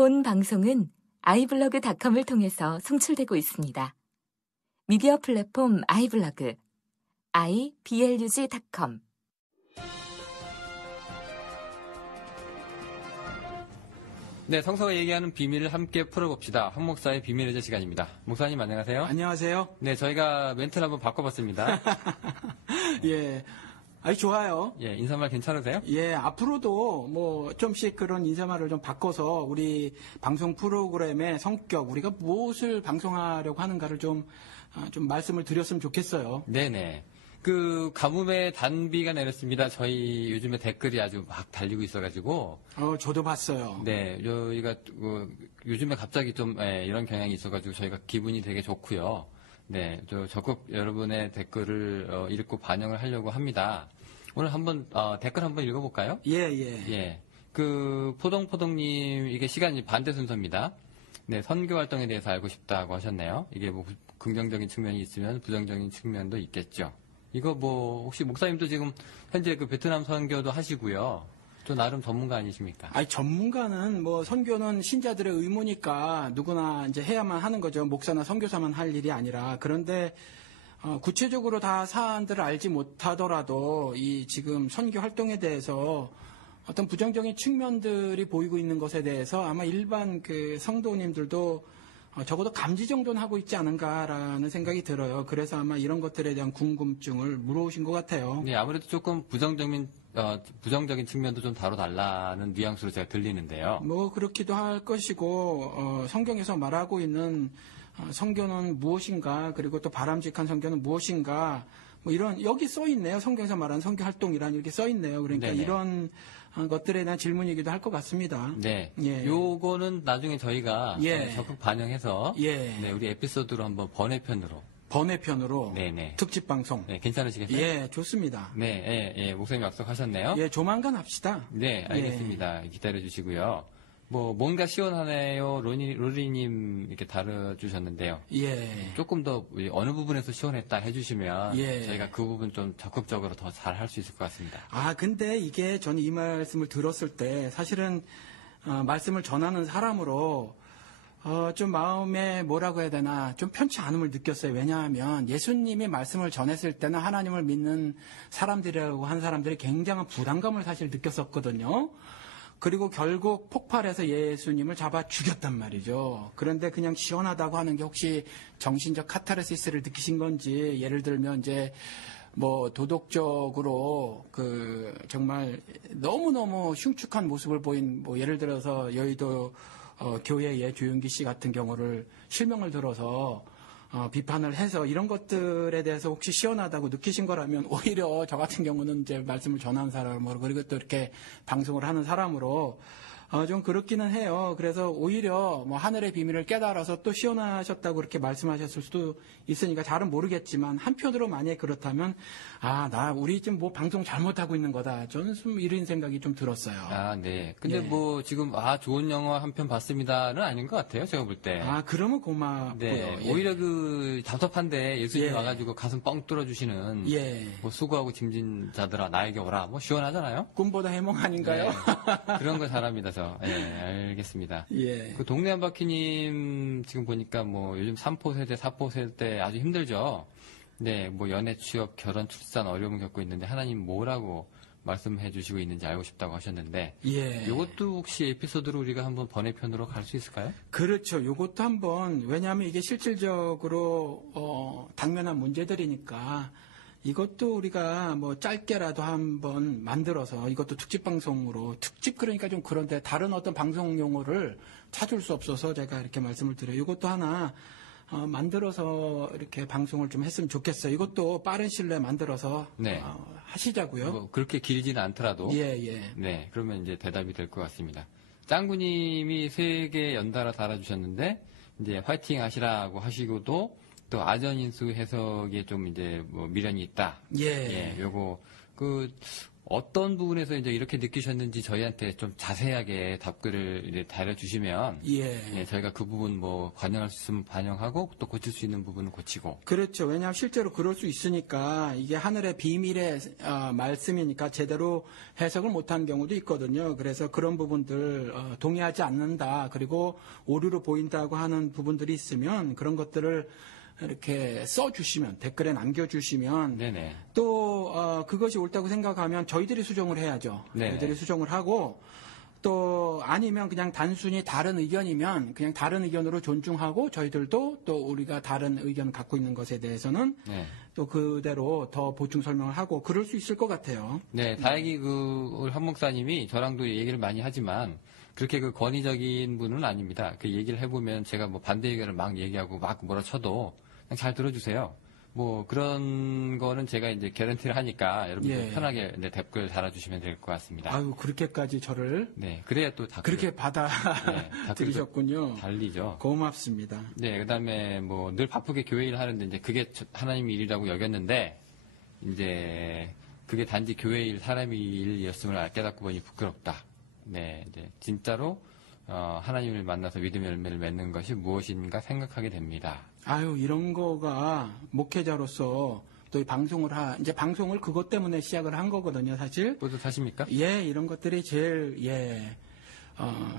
본 방송은 iblog.com을 통해서 송출되고 있습니다. 미디어 플랫폼 iblog, iblog.com. 네, 성서가 얘기하는 비밀을 함께 풀어봅시다. 황 목사의 비밀의 제 시간입니다. 목사님 안녕하세요. 안녕하세요. 네, 저희가 멘트를 한번 바꿔봤습니다. 예. 아주 좋아요. 예, 인사말 괜찮으세요? 예, 앞으로도 뭐 좀씩 그런 인사말을 좀 바꿔서 우리 방송 프로그램의 성격, 우리가 무엇을 방송하려고 하는가를 좀 말씀을 드렸으면 좋겠어요. 네네. 그 가뭄의 단비가 내렸습니다. 저희 요즘에 댓글이 아주 막 달리고 있어가지고. 저도 봤어요. 네, 저희가 요즘에 갑자기 좀 이런 경향이 있어가지고 저희가 기분이 되게 좋고요. 네, 적극 여러분의 댓글을 읽고 반영을 하려고 합니다. 오늘 한번 댓글 한번 읽어볼까요? 예. 그 포동포동님 이게 시간이 반대 순서입니다. 네, 선교 활동에 대해서 알고 싶다고 하셨네요. 이게 뭐 긍정적인 측면이 있으면 부정적인 측면도 있겠죠. 이거 뭐 혹시 목사님도 지금 현재 그 베트남 선교도 하시고요. 또 나름 전문가 아니십니까? 아니, 전문가는 뭐 선교는 신자들의 의무니까 누구나 이제 해야만 하는 거죠. 목사나 선교사만 할 일이 아니라. 그런데 구체적으로 다 사안들을 알지 못하더라도 이 지금 선교 활동에 대해서 어떤 부정적인 측면들이 보이고 있는 것에 대해서 아마 일반 그 성도님들도 적어도 감지 정도는 하고 있지 않은가라는 생각이 들어요. 그래서 아마 이런 것들에 대한 궁금증을 물어오신 것 같아요. 네, 아무래도 조금 부정적인 측면도 좀 다뤄달라는 뉘앙스로 제가 들리는데요. 뭐 그렇기도 할 것이고 성경에서 말하고 있는 선교는 무엇인가, 그리고 또 바람직한 선교는 무엇인가, 뭐 이런 여기 써 있네요. 성경에서 말하는 선교 활동이란 이렇게 써 있네요. 그러니까 네네. 이런 것들에 대한 질문이기도 할 것 같습니다. 네. 예. 요거는 나중에 저희가 적극 반영해서 네, 우리 에피소드로 한번 번외편으로 네네. 특집 방송. 네, 괜찮으시겠어요? 예, 좋습니다. 네, 목사님 약속하셨네요. 예, 조만간 합시다. 네, 알겠습니다. 기다려 주시고요. 뭐 뭔가 시원하네요. 로리님 이렇게 다뤄주셨는데요. 예. 조금 더 어느 부분에서 시원했다 해주시면 예. 저희가 그 부분 좀 적극적으로 더 잘 할 수 있을 것 같습니다. 근데 이게 저는 이 말씀을 들었을 때 사실은 말씀을 전하는 사람으로 좀 마음에 뭐라고 해야 되나 좀 편치 않음을 느꼈어요. 왜냐하면 예수님이 말씀을 전했을 때는 하나님을 믿는 사람들이라고 한 사람들이 굉장한 부담감을 사실 느꼈었거든요. 그리고 결국 폭발해서 예수님을 잡아 죽였단 말이죠. 그런데 그냥 시원하다고 하는 게 혹시 정신적 카타르시스를 느끼신 건지, 예를 들면 이제 뭐 도덕적으로 그 정말 너무너무 흉측한 모습을 보인, 뭐 예를 들어서 여의도 교회의 조윤기 씨 같은 경우를 실명을 들어서 비판을 해서 이런 것들에 대해서 혹시 시원하다고 느끼신 거라면 오히려 저 같은 경우는 이제 말씀을 전하는 사람으로, 그리고 또 이렇게 방송을 하는 사람으로 좀 그렇기는 해요. 그래서 오히려 뭐 하늘의 비밀을 깨달아서 또 시원하셨다고 그렇게 말씀하셨을 수도 있으니까 잘은 모르겠지만, 한편으로 만약에 그렇다면 우리 지금 뭐 방송 잘못하고 있는 거다, 저는 좀 이런 생각이 좀 들었어요. 네. 근데 예. 뭐 지금 좋은 영화 한 편 봤습니다는 아닌 것 같아요. 제가 볼 때. 그러면 고맙고요. 네. 예. 오히려 그 답답한데 예수님 예. 와가지고 가슴 뻥 뚫어주시는 뭐 수고하고 짐진 자들아 나에게 오라, 뭐 시원하잖아요. 꿈보다 해몽 아닌가요? 네. 그런 거 잘합니다. 알겠습니다. 예. 그 동네 한 바퀴님 지금 보니까 뭐 요즘 3포 세대, 4포 세대 아주 힘들죠. 네, 뭐 연애, 취업, 결혼, 출산 어려움을 겪고 있는데 하나님 뭐라고 말씀해 주시고 있는지 알고 싶다고 하셨는데, 예. 이것도 혹시 에피소드로 우리가 한번 번외편으로 갈 수 있을까요? 그렇죠. 이것도 한번, 왜냐하면 이게 실질적으로 당면한 문제들이니까 이것도 우리가 뭐 짧게라도 한번 만들어서, 이것도 특집 방송으로, 특집 그러니까 좀 그런데 다른 어떤 방송 용어를 찾을 수 없어서 제가 이렇게 말씀을 드려요. 이것도 하나 만들어서 이렇게 방송을 좀 했으면 좋겠어요. 이것도 빠른 시일 내에 만들어서 하시자고요. 뭐 그렇게 길지는 않더라도. 예. 네, 그러면 이제 대답이 될 것 같습니다. 짱구님이 3개 연달아 달아주셨는데, 이제 화이팅 하시라고 하시고도 또 아전인수 해석에 좀 이제 뭐 미련이 있다. 예. 요거 어떤 부분에서 이제 이렇게 느끼셨는지 저희한테 좀 자세하게 답글을 이제 달아주시면 예. 저희가 그 부분 뭐 반영할 수 있으면 반영하고 또 고칠 수 있는 부분은 고치고. 그렇죠. 왜냐하면 실제로 그럴 수 있으니까 이게 하늘의 비밀의 말씀이니까 제대로 해석을 못한 경우도 있거든요. 그래서 그런 부분들 동의하지 않는다. 그리고 오류로 보인다고 하는 부분들이 있으면 그런 것들을 이렇게 써주시면 댓글에 남겨주시면 네네. 또 그것이 옳다고 생각하면 저희들이 수정을 해야죠. 네네. 저희들이 수정을 하고 또 아니면 그냥 단순히 다른 의견이면 그냥 다른 의견으로 존중하고 저희들도 또 우리가 다른 의견을 갖고 있는 것에 대해서는 네. 또 그대로 더 보충 설명을 하고 그럴 수 있을 것 같아요. 네, 다행히 우리 한 목사님이 저랑도 얘기를 많이 하지만 그렇게 그 권위적인 분은 아닙니다. 그 얘기를 해보면 제가 뭐 반대 의견을 막 얘기하고 막 몰아쳐도 그냥 잘 들어주세요. 뭐 그런 거는 제가 이제 개런티를 하니까 여러분들 예. 편하게 댓글 달아주시면 될 것 같습니다. 아유 그렇게까지 저를 네, 그래야 또 다 그렇게 받아 댓글도 들으셨군요. 달리죠. 고맙습니다. 네, 그다음에 뭐 늘 바쁘게 교회 일을 하는데 이제 그게 하나님의 일이라고 여겼는데 이제 그게 단지 교회 일, 사람의 일이었음을 깨닫고 보니 부끄럽다. 네, 이제 진짜로 하나님을 만나서 믿음의 열매를 맺는 것이 무엇인가 생각하게 됩니다. 아유 이런 거가 목회자로서 또 이 방송을 이제 방송을 그것 때문에 시작을 한 거거든요, 사실. 뿌듯하십니까? 예, 이런 것들이 제일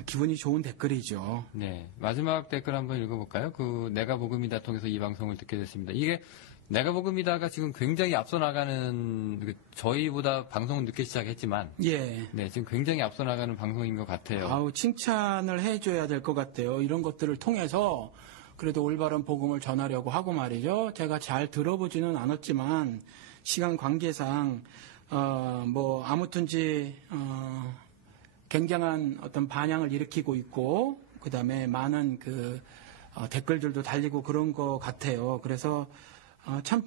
기분이 좋은 댓글이죠. 네, 마지막 댓글 한번 읽어볼까요? 내가 복음이다 통해서 이 방송을 듣게 됐습니다. 이게 내가 복음이다가 지금 굉장히 앞서 나가는 저희보다 방송은 늦게 시작했지만 예. 네, 지금 굉장히 앞서 나가는 방송인 것 같아요. 아우 칭찬을 해줘야 될 것 같아요. 이런 것들을 통해서 그래도 올바른 복음을 전하려고 하고 말이죠. 제가 잘 들어보지는 않았지만 시간 관계상 뭐 아무튼지 굉장한 어떤 반향을 일으키고 있고 그다음에 많은 댓글들도 달리고 그런 것 같아요. 그래서 참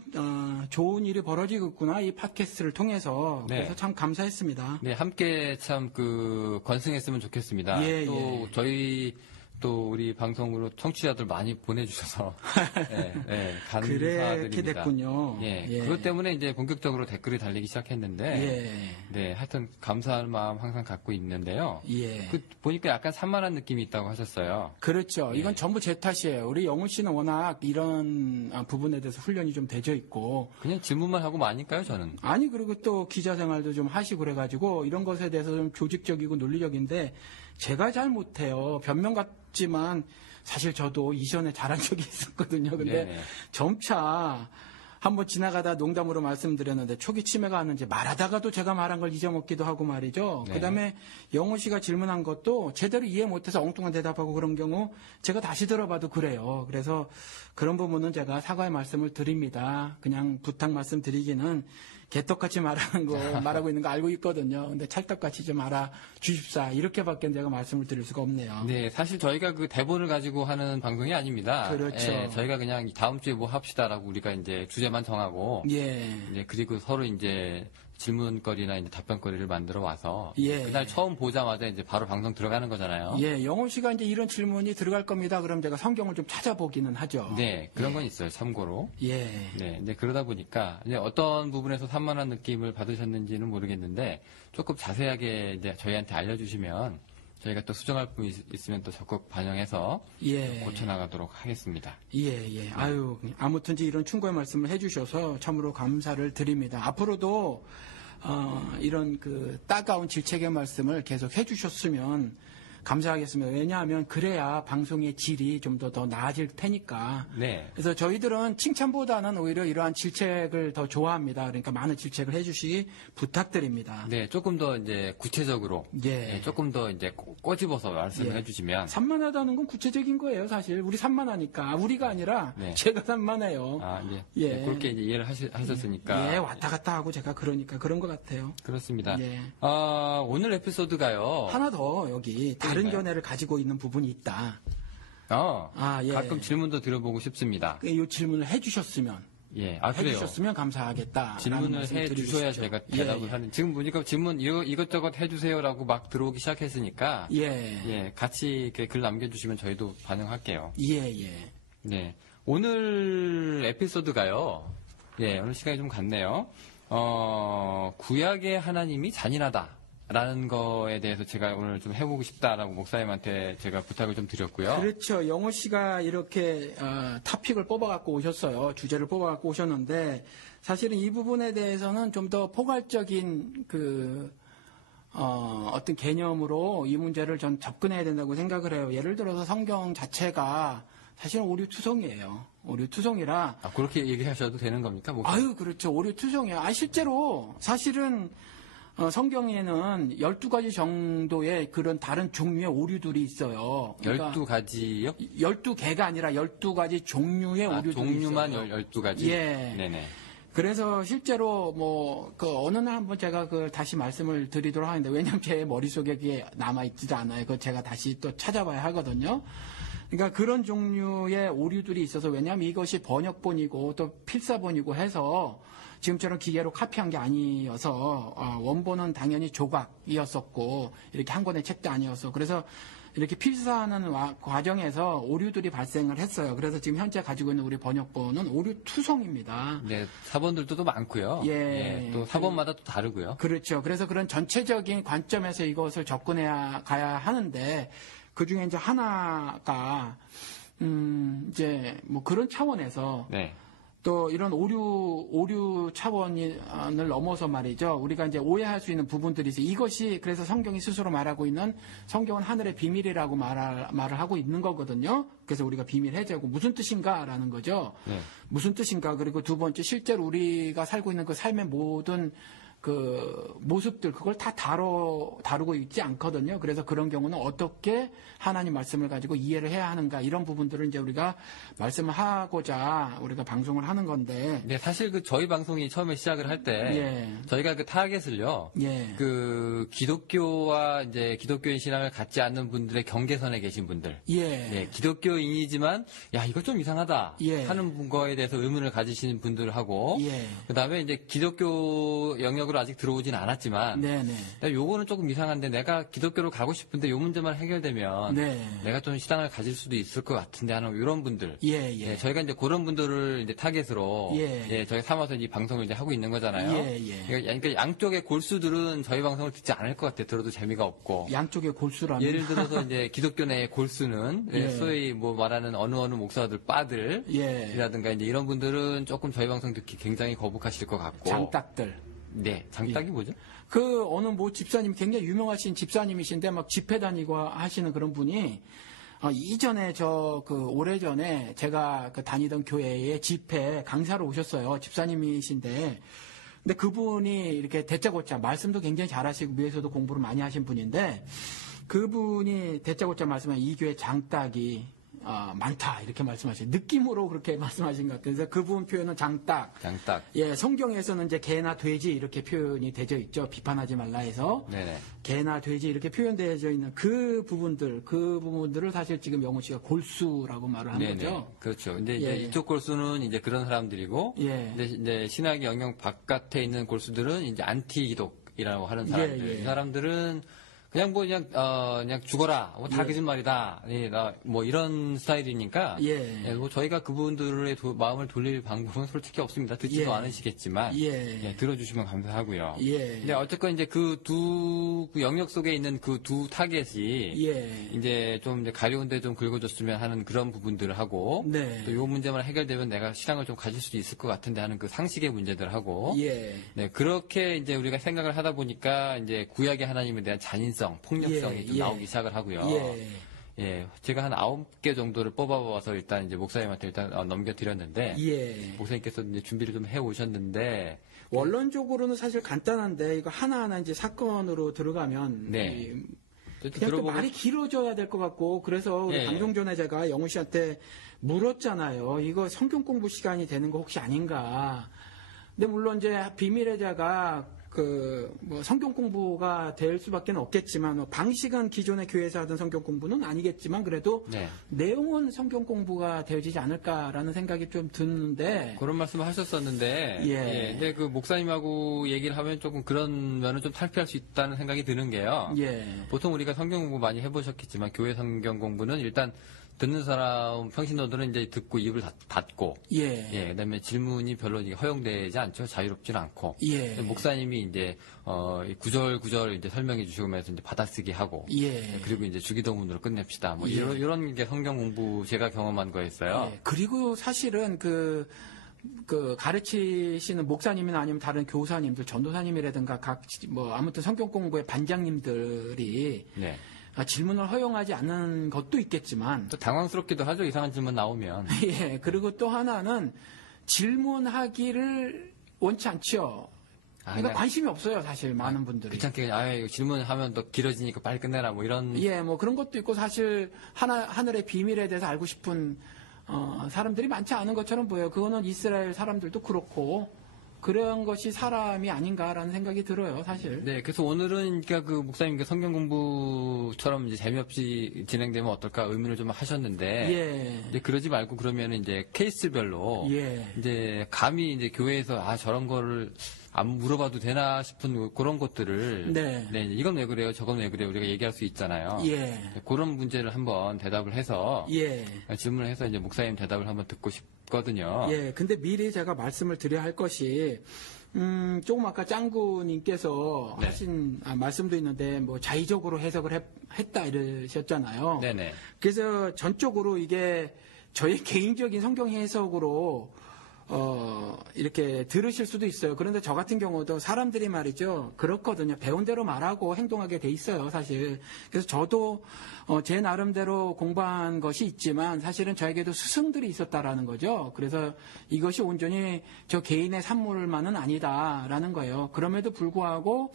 좋은 일이 벌어지고 있구나 이 팟캐스트를 통해서. 네. 그래서 참 감사했습니다. 네, 함께 참 건승했으면 좋겠습니다. 예, 또 예. 저희 또 우리 방송으로 청취자들 많이 보내주셔서 네, 감사드립니다. 그렇게 됐군요. 예, 예. 그것 때문에 이제 본격적으로 댓글이 달리기 시작했는데, 예. 네, 하여튼 감사한 마음 항상 갖고 있는데요. 예. 보니까 약간 산만한 느낌이 있다고 하셨어요. 그렇죠. 이건 예. 전부 제 탓이에요. 우리 영훈 씨는 워낙 이런 부분에 대해서 훈련이 좀 되져 있고. 그냥 질문만 하고 마니까요, 저는. 아니, 그리고 또 기자 생활도 좀 하시고 그래가지고 이런 것에 대해서 좀 조직적이고 논리적인데 제가 잘 못해요. 변명 같지만 사실 저도 이전에 잘한 적이 있었거든요. 근데 네네. 점차 한번 지나가다 농담으로 말씀드렸는데 초기 치매가 왔는지 말하다가도 제가 말한 걸 잊어먹기도 하고 말이죠. 네. 그다음에 영호 씨가 질문한 것도 제대로 이해 못해서 엉뚱한 대답하고 그런 경우 제가 다시 들어봐도 그래요. 그래서 그런 부분은 제가 사과의 말씀을 드립니다. 그냥 부탁 말씀 드리기는 개떡같이 말하고 있는 거 알고 있거든요. 근데 찰떡같이 좀 알아주십사. 이렇게밖에 제가 말씀을 드릴 수가 없네요. 네, 사실 저희가 그 대본을 가지고 하는 방송이 아닙니다. 그렇죠. 예, 저희가 그냥 다음 주에 뭐 합시다라고 우리가 이제 주제만 정하고, 예. 이제 그리고 서로 이제 질문거리나 이제 답변거리를 만들어 와서, 예. 그날 처음 보자마자 이제 바로 방송 들어가는 거잖아요. 예, 영호 씨가 이제 이런 질문이 들어갈 겁니다. 그럼 제가 성경을 좀 찾아보기는 하죠. 네, 그런 건 있어요, 참고로. 예. 네, 이제 그러다 보니까 이제 어떤 부분에서 산만한 느낌을 받으셨는지는 모르겠는데 조금 자세하게 이제 저희한테 알려주시면 저희가 또 수정할 부분이 있으면 또 적극 반영해서 예. 고쳐나가도록 하겠습니다. 예. 아유, 아무튼지 이런 충고의 말씀을 해주셔서 참으로 감사를 드립니다. 앞으로도 이런 따가운 질책의 말씀을 계속 해주셨으면 감사하겠습니다. 왜냐하면 그래야 방송의 질이 좀 더 나아질 테니까. 네. 그래서 저희들은 칭찬보다는 오히려 이러한 질책을 더 좋아합니다. 그러니까 많은 질책을 해주시기 부탁드립니다. 네, 조금 더 이제 구체적으로, 예. 조금 더 이제 꼬집어서 말씀을 예. 해주시면, 산만하다는 건 구체적인 거예요, 사실. 우리 산만하니까. 우리가 아니라 네. 제가 산만해요. 이제 예. 네, 그렇게 이제 이해를 하셨으니까. 예, 왔다 갔다 하고 제가 그러니까 그런 것 같아요. 그렇습니다. 예. 오늘 에피소드가요. 하나 더 여기 다른 그런가요? 견해를 가지고 있는 부분이 있다. 예. 가끔 질문도 드려보고 싶습니다. 이 질문을 해주셨으면 예, 그래요. 해주셨으면 감사하겠다. 질문을 해주셔야 제가 대답을 하는. 지금 보니까 질문 이것저것 해주세요라고 막 들어오기 시작했으니까. 예. 같이 이렇게 글 남겨주시면 저희도 반영할게요. 예. 네, 오늘 에피소드가요. 예, 오늘 시간이 좀 갔네요. 구약의 하나님이 잔인하다라는 거에 대해서 제가 오늘 좀 해보고 싶다라고 목사님한테 제가 부탁을 좀 드렸고요. 그렇죠. 영호 씨가 이렇게 토픽을 뽑아갖고 오셨어요. 주제를 뽑아갖고 오셨는데 사실은 이 부분에 대해서는 좀 더 포괄적인 어떤 개념으로 이 문제를 전 접근해야 된다고 생각을 해요. 예를 들어서 성경 자체가 사실은 오류투성이에요. 오류투성이라. 그렇게 얘기하셔도 되는 겁니까? 아유, 그렇죠. 오류투성이에요. 실제로 사실은 성경에는 12가지 정도의 그런 다른 종류의 오류들이 있어요. 그러니까 12가지요? 12개가 아니라 12가지 종류의 오류들이 종류만 있어요. 12가지? 예. 네네. 그래서 실제로 어느 날 한번 제가 다시 말씀을 드리도록 하는데, 왜냐면 제 머릿속에 그게 남아있지도 않아요. 그거 제가 다시 또 찾아봐야 하거든요. 그러니까 그런 종류의 오류들이 있어서, 왜냐하면 이것이 번역본이고 또 필사본이고 해서 지금처럼 기계로 카피한 게 아니어서 원본은 당연히 조각이었었고 이렇게 한 권의 책도 아니어서, 그래서 이렇게 필사하는 과정에서 오류들이 발생을 했어요. 그래서 지금 현재 가지고 있는 우리 번역본은 오류투성입니다. 네, 사본들도 또 많고요. 예. 또 사본마다 또 다르고요. 그렇죠. 그래서 그런 전체적인 관점에서 이것을 접근해야 가야 하는데, 그 중에 이제 하나가 이제 그런 차원에서 네. 또 이런 오류 차원을 넘어서 말이죠. 우리가 이제 오해할 수 있는 부분들이 있어요. 이것이 그래서 성경이 스스로 말하고 있는, 성경은 하늘의 비밀이라고 말을 하고 있는 거거든요. 그래서 우리가 비밀 해제고 무슨 뜻인가라는 거죠. 네. 무슨 뜻인가. 그리고 두 번째, 실제로 우리가 살고 있는 그 삶의 모든 그 모습들, 그걸 다 다루고 있지 않거든요. 그래서 그런 경우는 어떻게 하나님 말씀을 가지고 이해를 해야 하는가, 이런 부분들을 이제 우리가 말씀을 하고자 우리가 방송을 하는 건데. 네, 사실 저희 방송이 처음에 시작을 할 때 저희가 타겟을요. 기독교와 이제 기독교인 신앙을 갖지 않는 분들의 경계선에 계신 분들. 네, 기독교인이지만 이거 좀 이상하다 하는 거에 대해서 의문을 가지시는 분들하고, 그다음에 이제 기독교 영역으로 아직 들어오진 않았지만, 요거는 조금 이상한데 내가 기독교로 가고 싶은데 요 문제만 해결되면 내가 좀 시당을 가질 수도 있을 것 같은데 하는 이런 분들. 저희가 이제 그런 분들을 이제 타겟으로 저희가 삼아서 이 방송을 이제 하고 있는 거잖아요. 그러니까 양쪽의 골수들은 저희 방송을 듣지 않을 것 같아요. 들어도 재미가 없고. 양쪽의 골수라면, 예를 들어서 이제 기독교 내의 골수는 소위 말하는 어느 목사들 빠들이라든가 이제 이런 분들은 조금 저희 방송 듣기 굉장히 거북하실 것 같고. 장딱들. 네, 장딱이 뭐죠? 어느 집사님, 굉장히 유명하신 집사님이신데 막 집회 다니고 하시는 그런 분이, 이전에 오래전에 제가 다니던 교회에 집회 강사로 오셨어요. 집사님이신데. 근데 그분이 이렇게 대짜고짜 말씀도 굉장히 잘하시고 위에서도 공부를 많이 하신 분인데, 그분이 대짜고짜 말씀하신 이 교회 장딱이 많다, 이렇게 말씀하신, 느낌으로 그렇게 말씀하신 것 같아요. 그래서 그분 표현은 장딱. 성경에서는 이제 개나 돼지 이렇게 표현이 되어 있죠. 비판하지 말라 해서. 개나 돼지 이렇게 표현되어 있는 그 부분들을 사실 지금 영호 씨가 골수라고 말을 한 거죠. 그렇죠. 근데 이제 이쪽 골수는 이제 그런 사람들이고, 이제 신학의 영역 바깥에 있는 골수들은 이제 안티 기독이라고 하는 사람들. 이 사람들은 그냥 죽어라. 다 거짓말이다. 이런 스타일이니까. 저희가 그분들의 마음을 돌릴 방법은 솔직히 없습니다. 듣지도 않으시겠지만. 들어주시면 감사하고요. 근데 어쨌건 이제 그 영역 속에 있는 그 두 타겟이. 이제 좀 가려운데 좀 긁어줬으면 하는 그런 부분들을 하고. 또 요 문제만 해결되면 내가 신앙을 좀 가질 수도 있을 것 같은데 하는 그 상식의 문제들하고. 그렇게 이제 우리가 생각을 하다 보니까 이제 구약의 하나님에 대한 잔인성, 폭력성이 좀 나오기 시작을 하고요. 제가 한 9개 정도를 뽑아봐서 일단 이제 목사님한테 넘겨드렸는데, 목사님께서 이제 준비를 좀 해오셨는데, 원론적으로는 사실 간단한데, 이거 하나하나 이제 사건으로 들어가면, 그냥 또 말이 길어져야 될 것 같고, 그래서 방송 전에 제가 영우 씨한테 물었잖아요. 이거 성경 공부 시간이 되는 거 혹시 아닌가. 근데 물론 이제 비밀의자가 성경 공부가 될 수밖에 없겠지만, 방식은 기존의 교회에서 하던 성경 공부는 아니겠지만, 그래도 내용은 성경 공부가 되어지지 않을까라는 생각이 좀 드는데. 그런 말씀을 하셨었는데, 근데 그 목사님하고 얘기를 하면 조금 그런 면은 좀 탈피할 수 있다는 생각이 드는 게요. 보통 우리가 성경 공부 많이 해보셨겠지만, 교회 성경 공부는 일단 듣는 사람 평신도들은 이제 듣고 입을 닫고 예. 그다음에 질문이 별로 이게 허용되지 않죠. 자유롭지는 않고. 예. 목사님이 이제 구절 이제 설명해 주시면서 이제 받아쓰기 하고 예. 그리고 이제 주기도문으로 끝냅시다. 뭐 예. 이런 게 성경 공부 제가 경험한 거였어요. 예. 그리고 사실은 그 가르치시는 목사님이나 아니면 다른 교사님들, 전도사님이라든가 아무튼 성경 공부의 반장님들이 네. 질문을 허용하지 않는 것도 있겠지만 또 당황스럽기도 하죠. 이상한 질문 나오면. 예. 그리고 또 하나는 질문하기를 원치 않죠. 그러니까 관심이 없어요, 사실 많은 분들이. 귀찮게 그냥 이거 질문하면 더 길어지니까 빨리 끝내라 뭐 이런. 예, 뭐 그런 것도 있고 사실 하늘의 비밀에 대해서 알고 싶은 사람들이 많지 않은 것처럼 보여요. 그거는 이스라엘 사람들도 그렇고 그런 것이 사람이 아닌가라는 생각이 들어요, 사실. 네, 그래서 오늘은 그러니까 그 목사님 그 성경 공부처럼 이제 재미없이 진행되면 어떨까 의문을 좀 하셨는데, 예. 이제 그러지 말고 그러면 이제 케이스별로 예. 이제 감히 이제 교회에서 저런 거를 안 물어봐도 되나 싶은 그런 것들을 네. 이건 왜 그래요, 저건 왜 그래요 우리가 얘기할 수 있잖아요. 예. 그런 문제를 한번 대답을 해서 예. 질문을 해서 이제 목사님 대답을 한번 듣고 싶거든요. 예. 근데 미리 제가 말씀을 드려야 할 것이 조금 아까 짱구님께서 네. 하신 말씀도 있는데 뭐 자의적으로 해석을 했다 이러셨잖아요. 네네. 그래서 전적으로 이게 저의 개인적인 성경 해석으로 이렇게 들으실 수도 있어요. 그런데 저 같은 경우도 사람들이 말이죠. 그렇거든요. 배운 대로 말하고 행동하게 돼 있어요, 사실. 그래서 저도 제 나름대로 공부한 것이 있지만 사실은 저에게도 스승들이 있었다라는 거죠. 그래서 이것이 온전히 저 개인의 산물만은 아니다라는 거예요. 그럼에도 불구하고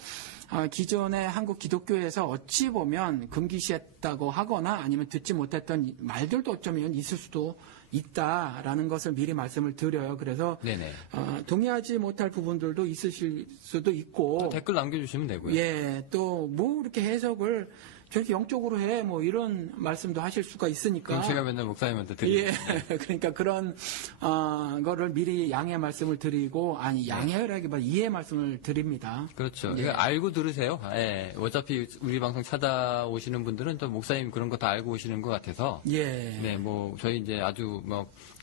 기존의 한국 기독교에서 어찌 보면 금기시했다고 하거나 아니면 듣지 못했던 말들도 어쩌면 있을 수도 있다라는 것을 미리 말씀을 드려요. 그래서 네네. 동의하지 못할 부분들도 있으실 수도 있고 댓글 남겨주시면 되고요. 예, 또 뭐 이렇게 해석을 저렇게 영적으로 해 뭐 이런 말씀도 하실 수가 있으니까. 그럼 제가 맨날 목사님한테 드리고. 예, 그러니까 그런 거를 미리 양해 말씀을 드리고 양해라기보다 이해 말씀을 드립니다. 그렇죠. 예. 이거 알고 들으세요. 예. 어차피 우리 방송 찾아오시는 분들은 또 목사님 그런 거 다 알고 오시는 것 같아서. 예. 네, 뭐 저희 이제 아주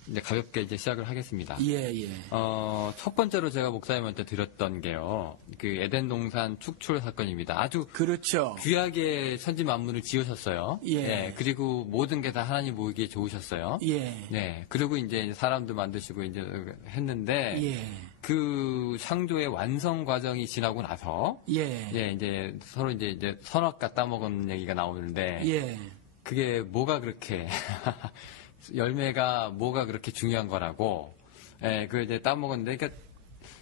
이제 가볍게 이제 시작을 하겠습니다. 예, 예. 첫 번째로 제가 목사님한테 드렸던 게요. 그 에덴 동산 축출 사건입니다. 아주 그렇죠. 귀하게 천지 만물을 지으셨어요. 예. 네, 그리고 모든 게 다 하나님 보기에 좋으셨어요. 예. 네. 그리고 이제 사람도 만드시고 이제 했는데 예. 그 창조의 완성 과정이 지나고 나서 예. 예, 이제 서로 이제 선악과 따먹은 얘기가 나오는데 예. 그게 뭐가 그렇게 열매가 뭐가 그렇게 중요한 거라고 예, 그 이제 따먹었는데 그러니까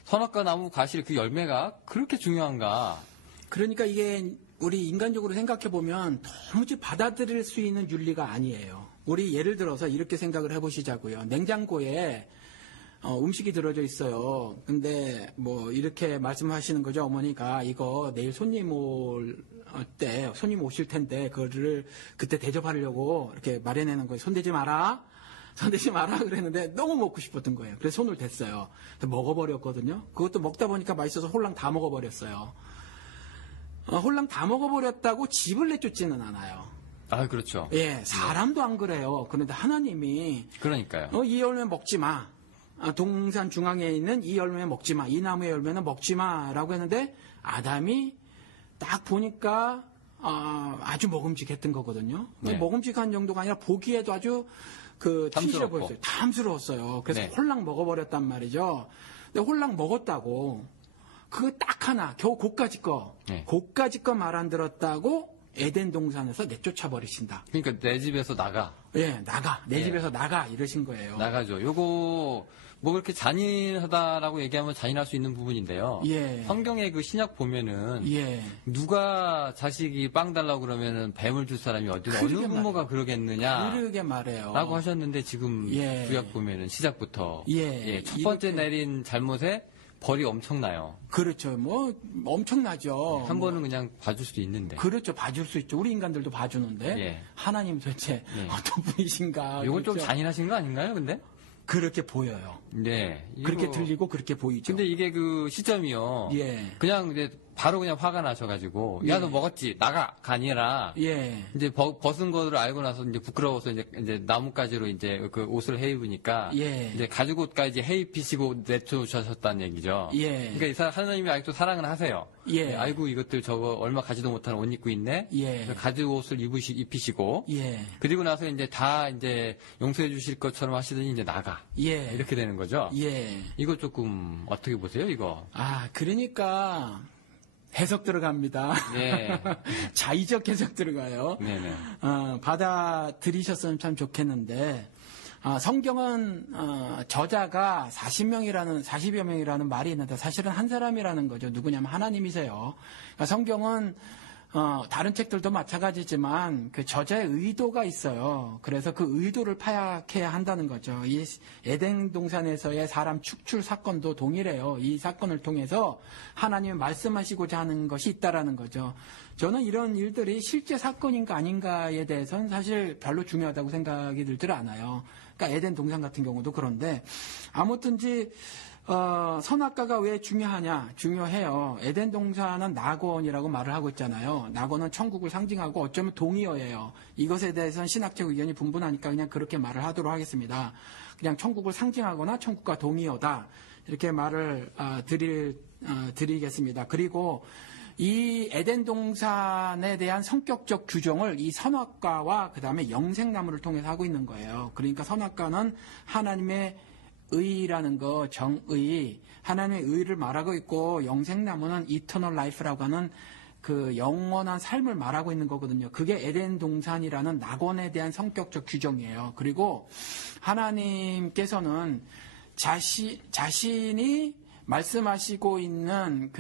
선악과 나무 과실 그 열매가 그렇게 중요한가? 그러니까 이게 우리 인간적으로 생각해 보면 도무지 받아들일 수 있는 윤리가 아니에요. 우리 예를 들어서 이렇게 생각을 해보시자고요. 냉장고에 음식이 들어져 있어요. 근데 뭐 이렇게 말씀하시는 거죠. 어머니가 이거 내일 손님 오실 텐데 그거를 그때 대접하려고 이렇게 마련해놓은 거예요. 손대지 마라. 그랬는데 너무 먹고 싶었던 거예요. 그래서 손을 댔어요. 먹어버렸거든요. 그것도 먹다 보니까 맛있어서 홀랑 다 먹어버렸어요. 홀랑 다 먹어버렸다고 집을 내쫓지는 않아요. 아, 그렇죠. 예, 사람도 안 그래요. 그런데 하나님이 그러니까요. 이 열매 먹지 마. 동산 중앙에 있는 이 열매 먹지 마. 이 나무의 열매는 먹지 마라고 했는데 아담이 딱 보니까 아주 먹음직했던 거거든요. 네. 먹음직한 정도가 아니라 보기에도 아주 탐스러워 보였어요. 탐스러웠어요. 그래서 네. 홀랑 먹어버렸단 말이죠. 근데 홀랑 먹었다고 그거 딱 하나 겨우 고까지 거 말 안 들었다고 에덴 동산에서 내쫓아 버리신다. 그러니까 내 집에서 나가. 예, 나가. 내 집에서 나가 이러신 거예요. 나가죠. 요거 뭐 그렇게 잔인하다라고 얘기하면 잔인할 수 있는 부분인데요. 예. 성경의 그 신약 보면은 예. 누가 자식이 빵 달라고 그러면은 뱀을 줄 사람이 어느 부모가 그러겠느냐. 그러게 말해요. 라고 하셨는데 지금 예. 구약 보면은 시작부터 예. 첫 번째 내린 잘못에 벌이 엄청나요. 그렇죠. 뭐 엄청나죠. 한 번은 그냥 봐줄 수도 있는데. 그렇죠. 봐줄 수 있죠. 우리 인간들도 봐주는데 예. 하나님 도대체 어떤 분이신가. 이건 그렇죠? 좀 잔인하신 거 아닌가요, 근데? 그렇게 보여요. 네. 그렇게 들리고 그렇게 보이죠. 근데 이게 그 시점이요. 예. 그냥 이제 바로 그냥 화가 나셔가지고 야, 너 먹었지? 나가!가 아니라 예. 이제 벗은 거를 알고 나서 이제 부끄러워서 이제 나뭇가지로 이제 그 옷을 해입으니까 예. 이제 가죽 옷까지 해입히시고 내쫓으셨다는 얘기죠. 예. 그러니까 이 하나님이 아직도 사랑을 하세요. 예. 아이고 이것들 저거 얼마 가지도 못하는 옷 입고 있네. 예. 가죽 옷을 입히시고 예. 그리고 나서 이제 다 이제 용서해 주실 것처럼 하시더니 이제 나가. 예. 이렇게 되는 거죠. 예. 이거 조금 어떻게 보세요, 이거? 그러니까 해석 들어갑니다. 네. 자의적 해석 들어가요. 네네. 받아들이셨으면 참 좋겠는데, 성경은, 저자가 40여 명이라는 말이 있는데, 사실은 한 사람이라는 거죠. 누구냐면 하나님이세요. 그러니까 성경은, 다른 책들도 마찬가지지만 그 저자의 의도가 있어요. 그래서 그 의도를 파악해야 한다는 거죠. 이 에덴 동산에서의 사람 축출 사건도 동일해요. 이 사건을 통해서 하나님이 말씀하시고자 하는 것이 있다라는 거죠. 저는 이런 일들이 실제 사건인가 아닌가에 대해서는 사실 별로 중요하다고 생각이 들질 않아요. 그러니까 에덴 동산 같은 경우도 그런데 아무튼지 선악과가 왜 중요하냐? 중요해요. 에덴 동산은 낙원이라고 말을 하고 있잖아요. 낙원은 천국을 상징하고 어쩌면 동의어예요. 이것에 대해서는 신학적 의견이 분분하니까 그냥 그렇게 말을 하도록 하겠습니다. 그냥 천국을 상징하거나 천국과 동의어다. 이렇게 말을 드리겠습니다. 그리고 이 에덴 동산에 대한 성격적 규정을 이 선악과와 그 다음에 영생나무를 통해서 하고 있는 거예요. 그러니까 선악과는 하나님의 의라는 거, 정의, 하나님의 의를 말하고 있고 영생나무는 이터널 라이프라고 하는 그 영원한 삶을 말하고 있는 거거든요. 그게 에덴 동산이라는 낙원에 대한 성격적 규정이에요. 그리고 하나님께서는 자신이 말씀하시고 있는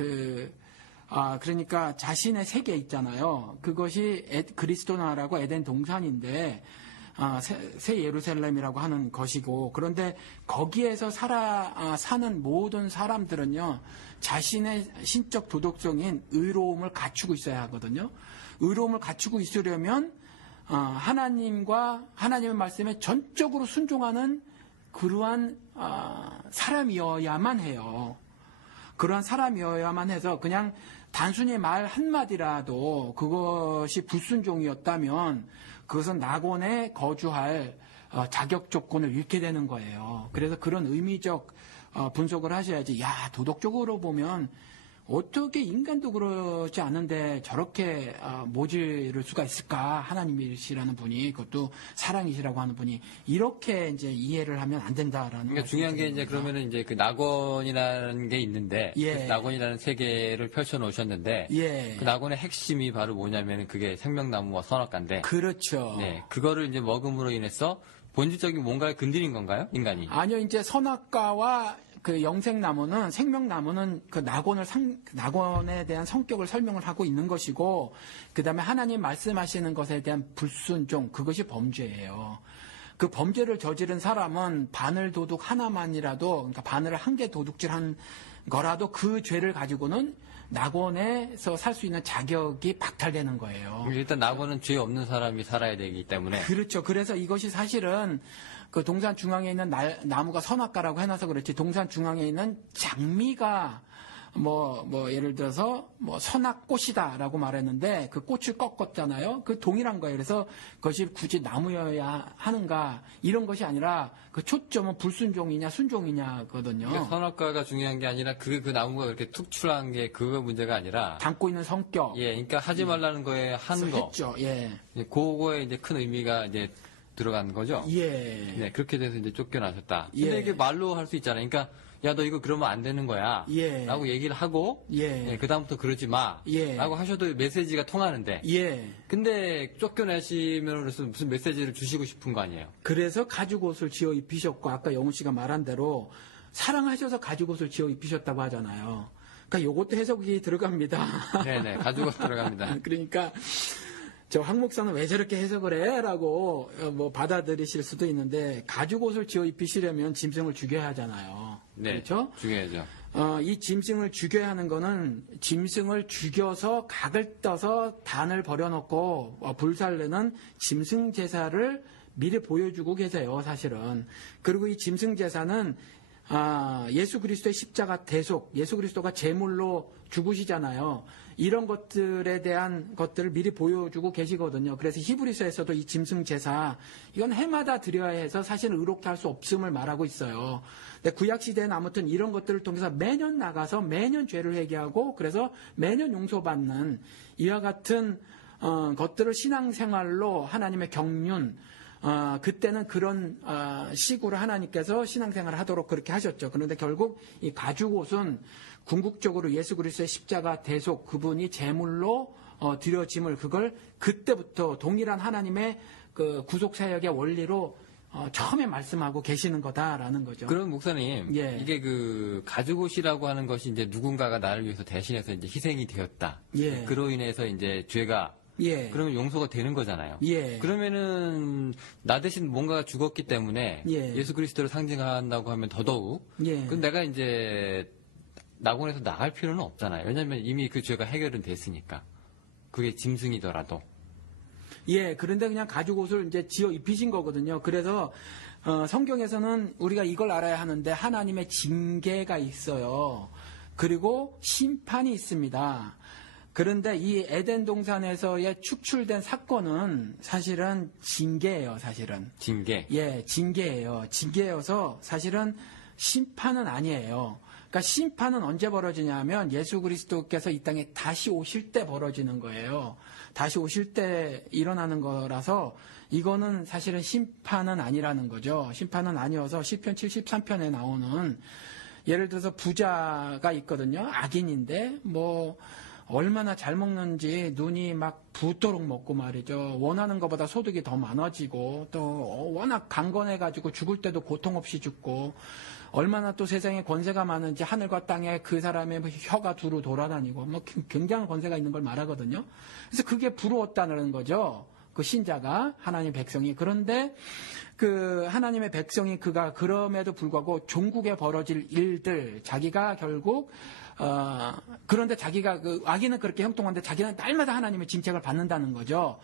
그러니까 자신의 세계 있잖아요. 그것이 그리스도나라고 에덴 동산인데, 새 예루살렘이라고 하는 것이고, 그런데 거기에서 사는 모든 사람들은요, 자신의 신적 도덕적인 의로움을 갖추고 있어야 하거든요. 의로움을 갖추고 있으려면, 하나님의 말씀에 전적으로 순종하는 그러한, 사람이어야만 해요. 그러한 사람이어야만 해서 그냥 단순히 말 한마디라도 그것이 불순종이었다면 그것은 낙원에 거주할 자격 조건을 잃게 되는 거예요. 그래서 그런 의미적 분석을 하셔야지. 도덕적으로 보면 어떻게 인간도 그러지 않은데 저렇게 모질을 수가 있을까? 하나님이시라는 분이, 그것도 사랑이시라고 하는 분이 이렇게 이제 이해를 하면 안 된다라는. 그러니까 중요한 게 이제 그러면은 이제 그 낙원이라는 게 있는데, 예. 그 낙원이라는 세계를 펼쳐 놓으셨는데, 예. 그 낙원의 핵심이 바로 뭐냐면은 그게 생명나무와 선악과인데, 그렇죠. 네, 그거를 이제 먹음으로 인해서 본질적인 뭔가를 건드린 건가요, 인간이? 아니요, 이제 선악과와 그 영생나무는, 생명나무는 그 낙원에 대한 성격을 설명을 하고 있는 것이고, 그 다음에 하나님 말씀하시는 것에 대한 불순종, 그것이 범죄예요. 그 범죄를 저지른 사람은 바늘 도둑 하나만이라도, 그러니까 바늘을 한 개 도둑질한 거라도 그 죄를 가지고는 낙원에서 살 수 있는 자격이 박탈되는 거예요. 일단 낙원은 죄 없는 사람이 살아야 되기 때문에. 그렇죠. 그래서 이것이 사실은 그 동산 중앙에 있는 나무가 선악과라고 해놔서 그렇지, 동산 중앙에 있는 장미가 예를 들어서 선악꽃이다라고 말했는데 그 꽃을 꺾었잖아요. 그 동일한 거예요. 그래서 그것이 굳이 나무여야 하는가, 이런 것이 아니라 그 초점은 불순종이냐 순종이냐거든요. 그러니까 선악과가 중요한 게 아니라 그 나무가 그렇게 툭출한 게 그거 문제가 아니라 담고 있는 성격. 예, 그러니까 하지 말라는 거에 한 거. 했죠. 예. 그거에 이제 큰 의미가 이제 들어간 거죠. 예. 네, 그렇게 돼서 이제 쫓겨나셨다. 근데 예. 이게 말로 할 수 있잖아요. 그러니까 야, 너 이거 그러면 안 되는 거야. 예. 라고 얘기를 하고, 예. 그다음부터 그러지 마. 예. 라고 하셔도 메시지가 통하는데. 예. 근데 쫓겨나시면 무슨 메시지를 주시고 싶은 거 아니에요? 그래서 가죽옷을 지어 입히셨고, 아까 영훈 씨가 말한 대로 사랑하셔서 가죽옷을 지어 입히셨다고 하잖아요. 그러니까 요것도 해석이 들어갑니다. 네네, 가죽옷 들어갑니다. 그러니까 저 황 목사는 왜 저렇게 해석을 해? 라고 받아들이실 수도 있는데, 가죽옷을 지어 입히시려면 짐승을 죽여야 하잖아요. 네, 그렇죠? 죽여야죠. 이 짐승을 죽여야 하는 거는 짐승을 죽여서 각을 떠서 단을 버려놓고 불살르는 짐승 제사를 미리 보여주고 계세요, 사실은. 그리고 이 짐승 제사는 예수 그리스도의 십자가 대속, 예수 그리스도가 제물로 죽으시잖아요. 이런 것들에 대한 것들을 미리 보여주고 계시거든요. 그래서 히브리서에서도 이 짐승 제사, 이건 해마다 드려야 해서 사실은 의롭게 할 수 없음을 말하고 있어요. 근데 구약 시대는 아무튼 이런 것들을 통해서 매년 나가서 매년 죄를 회개하고 그래서 매년 용서받는 이와 같은 것들을 신앙생활로 하나님의 경륜, 그때는 그런 식으로 하나님께서 신앙생활을 하도록 그렇게 하셨죠. 그런데 결국 이 가죽옷은 궁극적으로 예수 그리스도의 십자가 대속, 그분이 제물로 드려짐을, 그걸 그때부터 동일한 하나님의 그 구속 사역의 원리로 처음에 말씀하고 계시는 거다라는 거죠. 그럼 목사님, 예. 이게 그 가죽옷이라고 하는 것이 이제 누군가가 나를 위해서 대신해서 이제 희생이 되었다. 예. 그로 인해서 이제 죄가 예. 그러면 용서가 되는 거잖아요. 예. 그러면은 나 대신 뭔가가 죽었기 때문에 예. 예수 그리스도를 상징한다고 하면 더더욱. 예. 그럼 내가 이제 낙원에서 나갈 필요는 없잖아요. 왜냐하면 이미 그 죄가 해결은 됐으니까. 그게 짐승이더라도. 예, 그런데 그냥 가죽옷을 이제 지어 입히신 거거든요. 그래서 성경에서는 우리가 이걸 알아야 하는데 하나님의 징계가 있어요. 그리고 심판이 있습니다. 그런데 이 에덴 동산에서의 축출된 사건은 사실은 징계예요, 사실은. 징계. 예, 징계예요. 징계여서 사실은 심판은 아니에요. 그러니까 심판은 언제 벌어지냐면 예수 그리스도께서 이 땅에 다시 오실 때 벌어지는 거예요. 다시 오실 때 일어나는 거라서 이거는 사실은 심판은 아니라는 거죠. 심판은 아니어서 시편 73편에 나오는 예를 들어서 부자가 있거든요. 악인인데 뭐 얼마나 잘 먹는지 눈이 막 붓도록 먹고 말이죠. 원하는 것보다 소득이 더 많아지고 또 워낙 강건해가지고 죽을 때도 고통 없이 죽고 얼마나 또 세상에 권세가 많은지 하늘과 땅에 그 사람의 혀가 두루 돌아다니고 뭐 굉장한 권세가 있는 걸 말하거든요. 그래서 그게 부러웠다는 거죠. 그 신자가 하나님의 백성이. 그런데 그 하나님의 백성이 그가 그럼에도 불구하고 종국에 벌어질 일들 자기가 결국 그런데 자기가 그 악인은 그렇게 형통한데 자기는 날마다 하나님의 징책을 받는다는 거죠.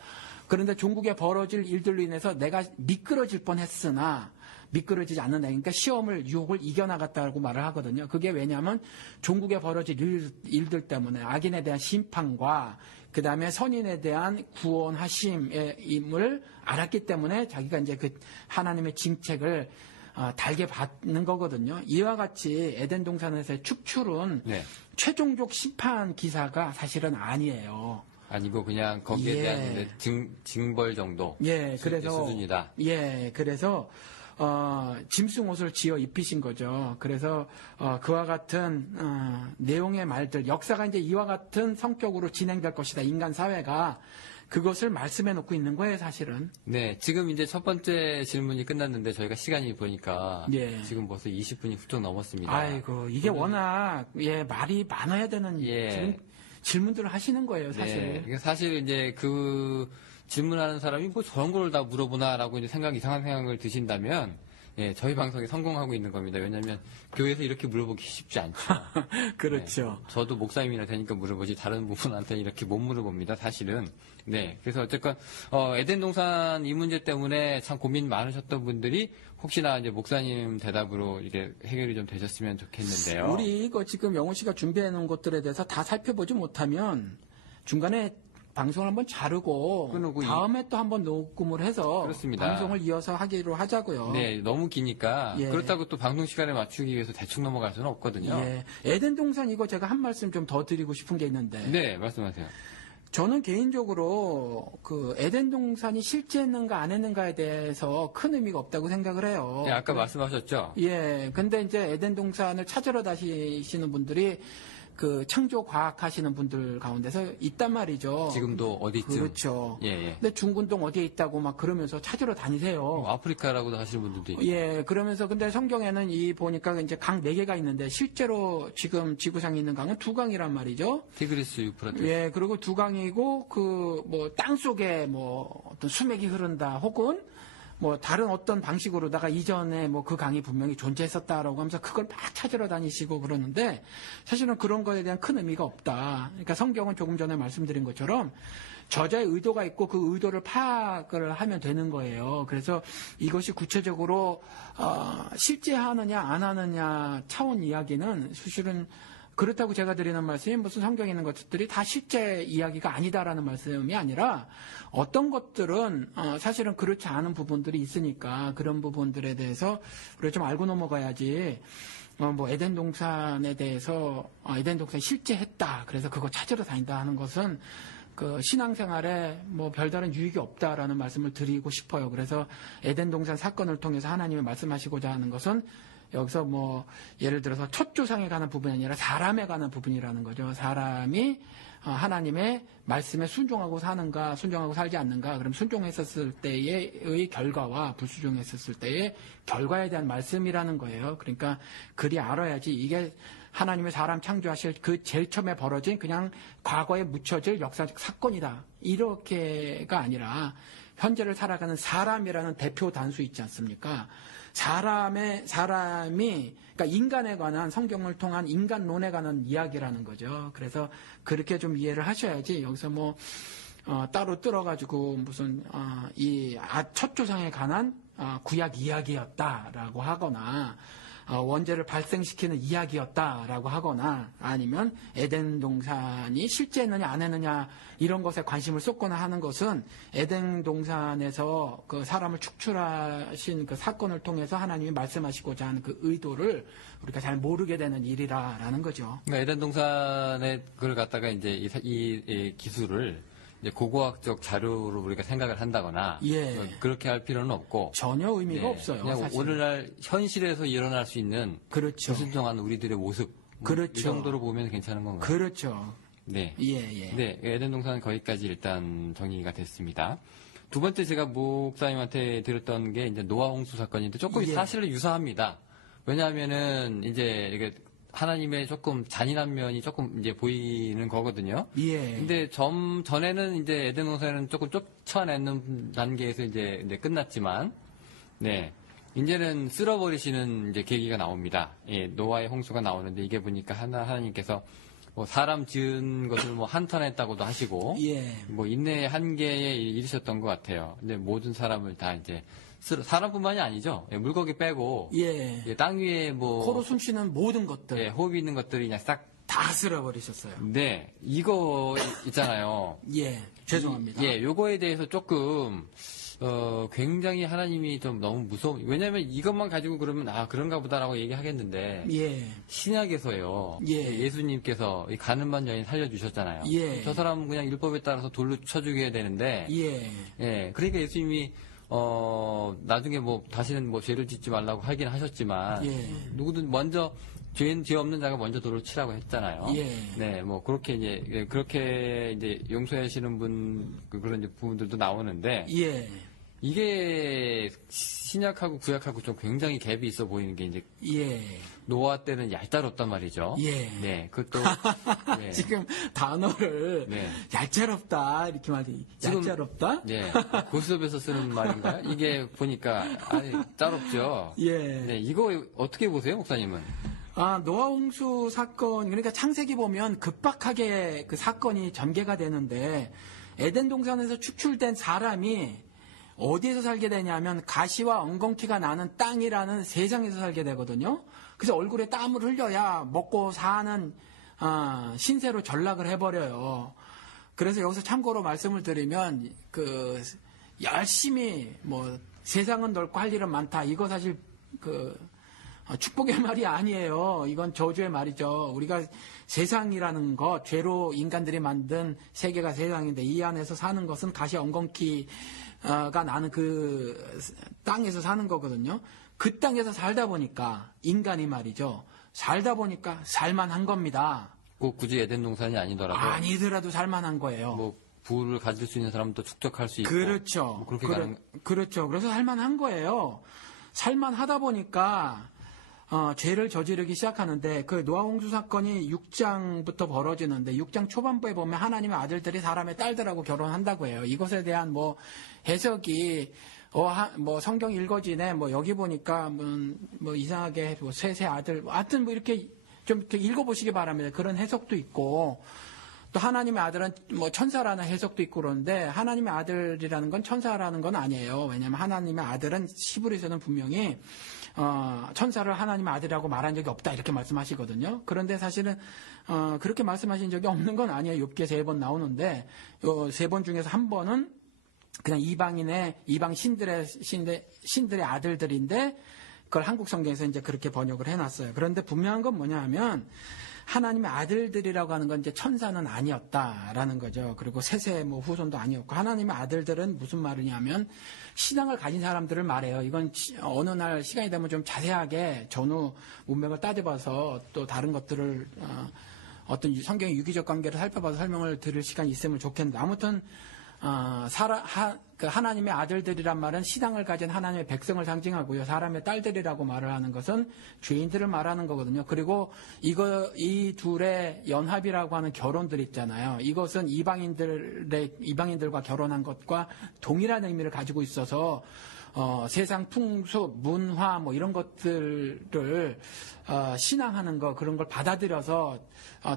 그런데 종국에 벌어질 일들로 인해서 내가 미끄러질 뻔했으나 미끄러지지 않는다. 그러니까 시험을 유혹을 이겨나갔다고 말을 하거든요. 그게 왜냐하면 종국에 벌어질 일들 때문에 악인에 대한 심판과 그 다음에 선인에 대한 구원하심임을 알았기 때문에 자기가 이제 그 하나님의 징책을 달게 받는 거거든요. 이와 같이 에덴 동산에서의 축출은 네. 최종적 심판 기사가 사실은 아니에요. 아니고 그냥 거기에 예. 대한 이제 징벌 정도. 예, 그래서 수준이다. 예, 그래서 짐승 옷을 지어 입히신 거죠. 그래서 그와 같은 내용의 말들, 역사가 이제 이와 같은 성격으로 진행될 것이다. 인간 사회가 그것을 말씀해 놓고 있는 거예요, 사실은. 네, 지금 이제 첫 번째 질문이 끝났는데 저희가 시간이 보니까 예. 지금 벌써 20분이 훌쩍 넘었습니다. 아이고, 이게 워낙 말이 많아야 되는 예. 지금 질문들을 하시는 거예요, 사실. 네, 사실 이제 그 질문하는 사람이 뭐 저런 걸 다 물어보나라고 이제 이상한 생각을 드신다면, 예, 저희 방송이 성공하고 있는 겁니다. 왜냐하면 교회에서 이렇게 물어보기 쉽지 않죠. 그렇죠. 네, 저도 목사님이나 되니까 물어보지 다른 부분한테는 이렇게 못 물어봅니다. 사실은. 네, 그래서 어쨌건 에덴 동산 이 문제 때문에 참 고민 많으셨던 분들이 혹시나 이제 목사님 대답으로 이게 해결이 좀 되셨으면 좋겠는데요. 우리 이거 지금 영호 씨가 준비해 놓은 것들에 대해서 다 살펴보지 못하면 중간에 방송을 한번 자르고 끊고 다음에 또 한번 녹음을 해서 그렇습니다. 방송을 이어서 하기로 하자고요. 네, 너무 기니까 예. 그렇다고 또 방송 시간에 맞추기 위해서 대충 넘어갈 수는 없거든요. 예. 에덴 동산 이거 제가 한 말씀 좀 더 드리고 싶은 게 있는데 네, 말씀하세요. 저는 개인적으로 그 에덴 동산이 실제 했는가 안 했는가에 대해서 큰 의미가 없다고 생각을 해요. 네, 아까 말씀하셨죠? 예. 근데 이제 에덴 동산을 찾으러 다니시는 분들이 그 창조 과학 하시는 분들 가운데서 있단 말이죠. 지금도 어디쯤? 그렇죠. 예, 예. 근데 중군동 어디에 있다고 막 그러면서 찾으러 다니세요. 아프리카라고도 하시는 분들도 있고. 예, 그러면서 근데 성경에는 이 보니까 이제 강 4개가 있는데 실제로 지금 지구상에 있는 강은 2강이란 말이죠. 티그리스, 유프라테스. 예, 그리고 2강이고 그 뭐 땅 속에 뭐 어떤 수맥이 흐른다 혹은 뭐 다른 어떤 방식으로다가 이전에 뭐 그 강이 분명히 존재했었다라고 하면서 그걸 막 찾으러 다니시고 그러는데 사실은 그런 거에 대한 큰 의미가 없다. 그러니까 성경은 조금 전에 말씀드린 것처럼 저자의 의도가 있고 그 의도를 파악을 하면 되는 거예요. 그래서 이것이 구체적으로 실제 하느냐 안 하느냐 차원 이야기는 사실은 그렇다고 제가 드리는 말씀이 무슨 성경에 있는 것들이 다 실제 이야기가 아니다라는 말씀이 아니라 어떤 것들은 사실은 그렇지 않은 부분들이 있으니까 그런 부분들에 대해서 우리가 좀 알고 넘어가야지. 뭐 에덴 동산에 대해서 에덴 동산이 실제 했다. 그래서 그거 찾으러 다닌다 하는 것은 그 신앙생활에 뭐 별다른 유익이 없다라는 말씀을 드리고 싶어요. 그래서 에덴 동산 사건을 통해서 하나님이 말씀하시고자 하는 것은 여기서 뭐 예를 들어서 첫 조상에 관한 부분이 아니라 사람에 관한 부분이라는 거죠. 사람이 하나님의 말씀에 순종하고 사는가, 순종하고 살지 않는가. 그럼 순종했었을 때의 결과와 불순종했었을 때의 결과에 대한 말씀이라는 거예요. 그러니까 그리 알아야지 이게 하나님의 사람 창조하실 그 제일 처음에 벌어진 그냥 과거에 묻혀질 역사적 사건이다. 이렇게가 아니라 현재를 살아가는 사람이라는 대표 단수 있지 않습니까? 사람이 그러니까 인간에 관한 성경을 통한 인간론에 관한 이야기라는 거죠. 그래서 그렇게 좀 이해를 하셔야지 여기서 뭐 따로 뚫어가지고 무슨 이 첫 조상에 관한 구약 이야기였다라고 하거나 원죄를 발생시키는 이야기였다라고 하거나 아니면 에덴 동산이 실제 했느냐 안 했느냐 이런 것에 관심을 쏟거나 하는 것은 에덴 동산에서 그 사람을 축출하신 그 사건을 통해서 하나님이 말씀하시고자 하는 그 의도를 우리가 잘 모르게 되는 일이라는 거죠. 그러니까 에덴 동산에 그걸 갖다가 이제 이 기술을 이제 고고학적 자료로 우리가 생각을 한다거나 그렇게 할 필요는 없고 전혀 의미가 없어요. 그냥 사실. 오늘날 현실에서 일어날 수 있는 그렇죠. 불순종한 우리들의 모습 그렇죠. 이 정도로 보면 괜찮은 건가요? 그렇죠. 네. 예. 네, 에덴 동산은 거기까지 일단 정리가 됐습니다. 두 번째 제가 목사님한테 들었던 게 이제 노아 홍수 사건인데 조금 사실은 유사합니다. 왜냐하면은 이제 이게 하나님의 조금 잔인한 면이 조금 이제 보이는 거거든요. 근데 전에는 이제 에덴 동산은 조금 쫓아내는 단계에서 이제 끝났지만, 네. 이제는 쓸어버리시는 이제 계기가 나옵니다. 예, 노아의 홍수가 나오는데 이게 보니까 하나님께서 뭐 사람 지은 것을 뭐 한탄했다고도 하시고, 뭐 인내의 한계에 이르셨던 것 같아요. 근데 모든 사람을 다 이제 사람뿐만이 아니죠. 예, 물고기 빼고 땅 위에 뭐 코로 숨쉬는 모든 것들, 호흡이 있는 것들이 그냥 싹 다 쓸어버리셨어요. 네, 이거 있잖아요. 죄송합니다. 요거에 대해서 조금 굉장히 하나님이 좀 너무 왜냐면 이것만 가지고 그러면 그런가 보다라고 얘기하겠는데 신약에서요. 예수님께서 이 가늠한 여인 살려주셨잖아요. 저 사람은 그냥 율법에 따라서 돌로 쳐 죽여야 되는데 그러니까 예수님이 나중에 뭐 다시는 뭐 죄를 짓지 말라고 하긴 하셨지만 누구든 먼저 죄 없는 자가 먼저 돌을 치라고 했잖아요. 네, 뭐 그렇게 이제 용서하시는 그런 이제 부분들도 나오는데 이게 신약하고 구약하고 좀 굉장히 갭이 있어 보이는 게 이제 노아 때는 얄짤없단 말이죠. 네, 그것도 지금 단어를 얄짤없다 이렇게 말이 얄짤없다? 네, 고스톱에서 쓰는 말인가요? 이게 보니까 짤없죠. 네, 이거 어떻게 보세요, 목사님은? 노아 홍수 사건, 그러니까 창세기 보면 급박하게 그 사건이 전개가 되는데 에덴 동산에서 축출된 사람이 어디에서 살게 되냐면 가시와 엉겅퀴가 나는 땅이라는 세상에서 살게 되거든요. 그래서 얼굴에 땀을 흘려야 먹고 사는 신세로 전락을 해버려요. 그래서 여기서 참고로 말씀을 드리면 그 열심히 뭐 세상은 넓고 할 일은 많다. 이거 사실 축복의 말이 아니에요. 이건 저주의 말이죠. 우리가 세상이라는 것, 죄로 인간들이 만든 세계가 세상인데 이 안에서 사는 것은 가시 엉겅퀴가 나는 그 땅에서 사는 거거든요. 그 땅에서 살다 보니까 인간이 말이죠. 살다 보니까 살만한 겁니다. 꼭 굳이 에덴 동산이 아니더라도 살만한 거예요. 뭐 부를 가질 수 있는 사람도 축적할 수 있고. 그렇죠. 뭐 그렇게 그렇죠. 그래서 살만한 거예요. 살만하다 보니까 죄를 저지르기 시작하는데 그 노아 홍수 사건이 6장부터 벌어지는데 6장 초반부에 보면 하나님의 아들들이 사람의 딸들하고 결혼한다고 해요. 이것에 대한 뭐 해석이 뭐 성경 읽어지네 뭐 여기 보니까 뭐 이상하게 뭐 세 아들 하여튼 뭐 이렇게 좀 이렇게 읽어보시기 바랍니다. 그런 해석도 있고 또 하나님의 아들은 뭐 천사라는 해석도 있고 그런데 하나님의 아들이라는 건 천사라는 건 아니에요. 왜냐하면 하나님의 아들은 히브리서는 분명히 천사를 하나님의 아들이라고 말한 적이 없다 이렇게 말씀하시거든요. 그런데 사실은 그렇게 말씀하신 적이 없는 건 아니에요. 욥기에 3번 나오는데 요 3번 중에서 한 번은 그냥 이방 신들의 아들들인데 그걸 한국 성경에서 이제 그렇게 번역을 해놨어요. 그런데 분명한 건 뭐냐 하면 하나님의 아들들이라고 하는 건 이제 천사는 아니었다라는 거죠. 그리고 셋의 뭐 후손도 아니었고 하나님의 아들들은 무슨 말이냐면 신앙을 가진 사람들을 말해요. 이건 어느 날 시간이 되면 좀 자세하게 전후 문맥을 따져봐서 또 다른 것들을 어떤 성경의 유기적 관계를 살펴봐서 설명을 드릴 시간이 있으면 좋겠는데 아무튼 하나님의 아들들이란 말은 신앙을 가진 하나님의 백성을 상징하고요. 사람의 딸들이라고 말을 하는 것은 죄인들을 말하는 거거든요. 그리고 이 둘의 연합이라고 하는 결혼들 있잖아요. 이것은 이방인들과 결혼한 것과 동일한 의미를 가지고 있어서 세상 풍습, 문화 뭐 이런 것들을 신앙하는 거 그런 걸 받아들여서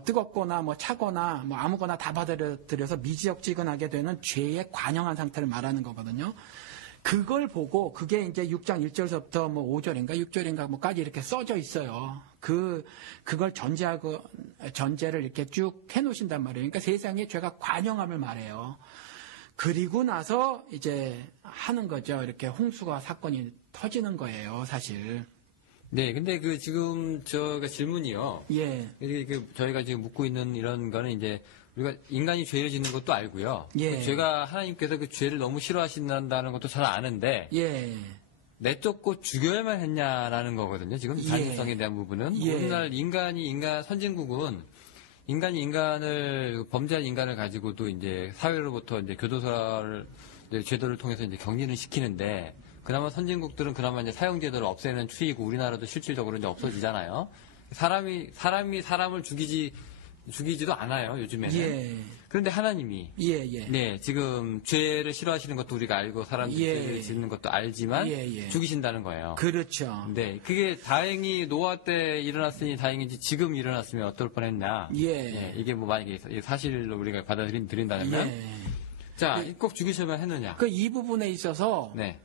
뜨겁거나 뭐 차거나 뭐 아무거나 다 받아들여서 미지역지근하게 되는 죄에 관영한 상태를 말하는 거거든요. 그걸 보고 그게 이제 6장 1절서부터 뭐 5절인가 6절인가 뭐까지 이렇게 써져 있어요. 그걸 전제를 이렇게 쭉 해놓으신단 말이에요. 그러니까 세상에 죄가 관영함을 말해요. 그리고 나서 이제 하는 거죠. 이렇게 홍수가 사건이 터지는 거예요, 사실. 네, 근데 지금 저가 질문이요. 예. 저희가 지금 묻고 있는 이런 거는 이제 우리가 인간이 죄를 짓는 것도 알고요. 예. 죄가 하나님께서 그 죄를 너무 싫어하신다는 것도 잘 아는데. 예. 내쫓고 죽여야만 했냐라는 거거든요. 지금 가능성에 대한 부분은. 예. 오늘날 선진국은 범죄한 인간을 가지고도 이제 사회로부터 이제 교도소를 제도를 통해서 이제 격리를 시키는데 그나마 선진국들은 그나마 이제 사형제도를 없애는 추이고 우리나라도 실질적으로 이제 없어지잖아요. 사람을 죽이지도 않아요, 요즘에는. 예. 그런데 하나님이. 예. 네, 지금 죄를 싫어하시는 것도 우리가 알고 사람들이 죄를 짓는 것도 알지만 죽이신다는 거예요. 그렇죠. 네, 그게 다행히 노아 때 일어났으니 다행이지 지금 일어났으면 어떨 뻔했나. 예. 이게 뭐 만약에 사실로 우리가 받아들인다면. 자, 꼭 죽이셔야만 했느냐. 이 부분에 있어서. 네.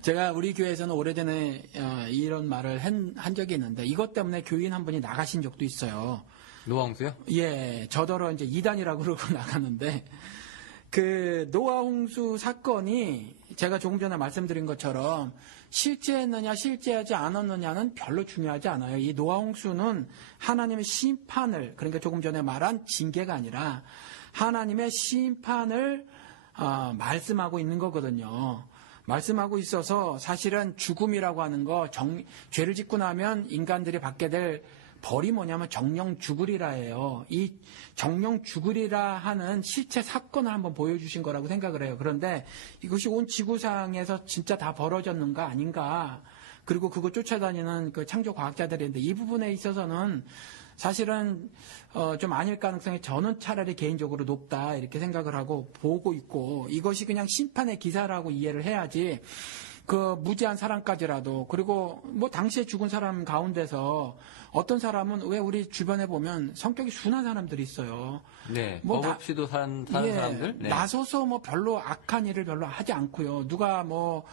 제가 우리 교회에서는 오래전에 이런 말을 한 적이 있는데 이것 때문에 교인 한 분이 나가신 적도 있어요. 노아홍수요? 예, 저더러 이제 이단이라고 그러고 나갔는데 그 노아 홍수 사건이 제가 조금 전에 말씀드린 것처럼 실제했느냐 실제하지 않았느냐는 별로 중요하지 않아요. 이 노아 홍수는 하나님의 심판을 그러니까 조금 전에 말한 징계가 아니라 하나님의 심판을 말씀하고 있는 거거든요. 말씀하고 있어서 사실은 죽음이라고 하는 거 죄를 짓고 나면 인간들이 받게 될 벌이 뭐냐면 정령 죽으리라 해요. 이 정령 죽으리라 하는 실체 사건을 한번 보여주신 거라고 생각을 해요. 그런데 이것이 온 지구상에서 진짜 다 벌어졌는가 아닌가 그리고 그거 쫓아다니는 그 창조 과학자들인데 이 부분에 있어서는 사실은 좀 아닐 가능성이 저는 차라리 개인적으로 높다 이렇게 생각을 하고 보고 있고 이것이 그냥 심판의 기사라고 이해를 해야지 그 무지한 사람까지라도 그리고 뭐 당시에 죽은 사람 가운데서 어떤 사람은 왜 우리 주변에 보면 성격이 순한 사람들이 있어요. 네. 법 없이도 사는 사람들. 네. 나서서 뭐 별로 악한 일을 별로 하지 않고요. 누가 뭐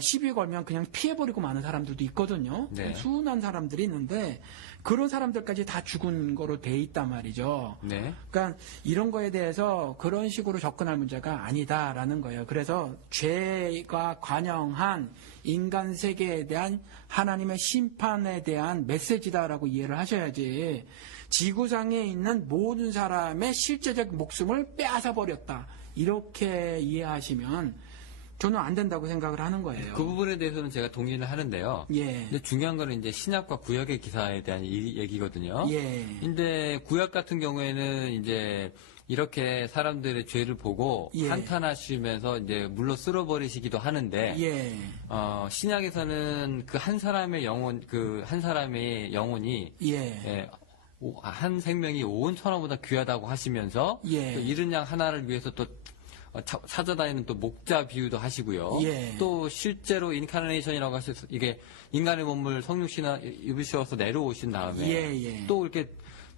시비 걸면 그냥 피해버리고 마는 사람들도 있거든요. 네. 순한 사람들이 있는데 그런 사람들까지 다 죽은 거로 돼 있단 말이죠. 네. 그러니까 이런 거에 대해서 그런 식으로 접근할 문제가 아니다라는 거예요. 그래서 죄가 관영한 인간 세계에 대한 하나님의 심판에 대한 메시지다라고 이해를 하셔야지 지구상에 있는 모든 사람의 실제적 목숨을 빼앗아 버렸다. 이렇게 이해하시면 저는 안 된다고 생각을 하는 거예요. 그 부분에 대해서는 제가 동의를 하는데요. 예. 근데 중요한 거는 이제 신약과 구약의 기사에 대한 얘기거든요. 예. 근데 구약 같은 경우에는 이제 이렇게 사람들의 죄를 보고 한탄하시면서 이제 물로 쓸어버리시기도 하는데, 신약에서는 그 한 사람의 영혼이 한 생명이 온 천하보다 귀하다고 하시면서 또 이른 양 하나를 위해서 또 찾아다니는 또 목자 비유도 하시고요. 또 실제로 인카네이션이라고 하셔서 이게 인간의 몸을 성육신화 입으셔서 내려오신 다음에 또 이렇게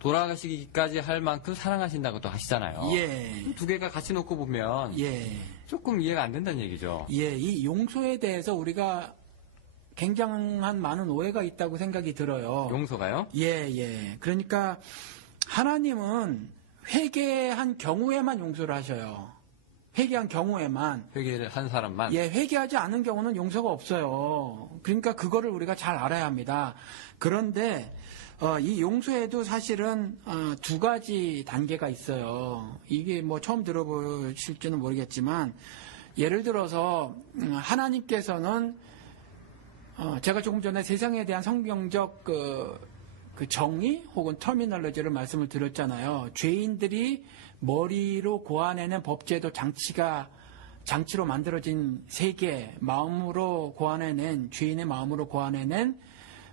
돌아가시기까지 할 만큼 사랑하신다고 또 하시잖아요. 예. 두 개가 같이 놓고 보면 예. 조금 이해가 안 된다는 얘기죠. 예. 이 용서에 대해서 우리가 굉장한 많은 오해가 있다고 생각이 들어요. 용서가요? 예. 그러니까 하나님은 회개한 경우에만 용서를 하셔요. 회개한 경우에만. 회개를 한 사람만. 예, 회개하지 않은 경우는 용서가 없어요. 그러니까 그거를 우리가 잘 알아야 합니다. 그런데 이 용서에도 사실은 두 가지 단계가 있어요. 이게 뭐 처음 들어보실지는 모르겠지만 예를 들어서 하나님께서는 제가 조금 전에 세상에 대한 성경적 그 정의 혹은 터미널로지를 말씀을 드렸잖아요. 죄인들이 머리로 고안해낸 법제도 장치로 만들어진 세계, 마음으로 고안해낸, 죄인의 마음으로 고안해낸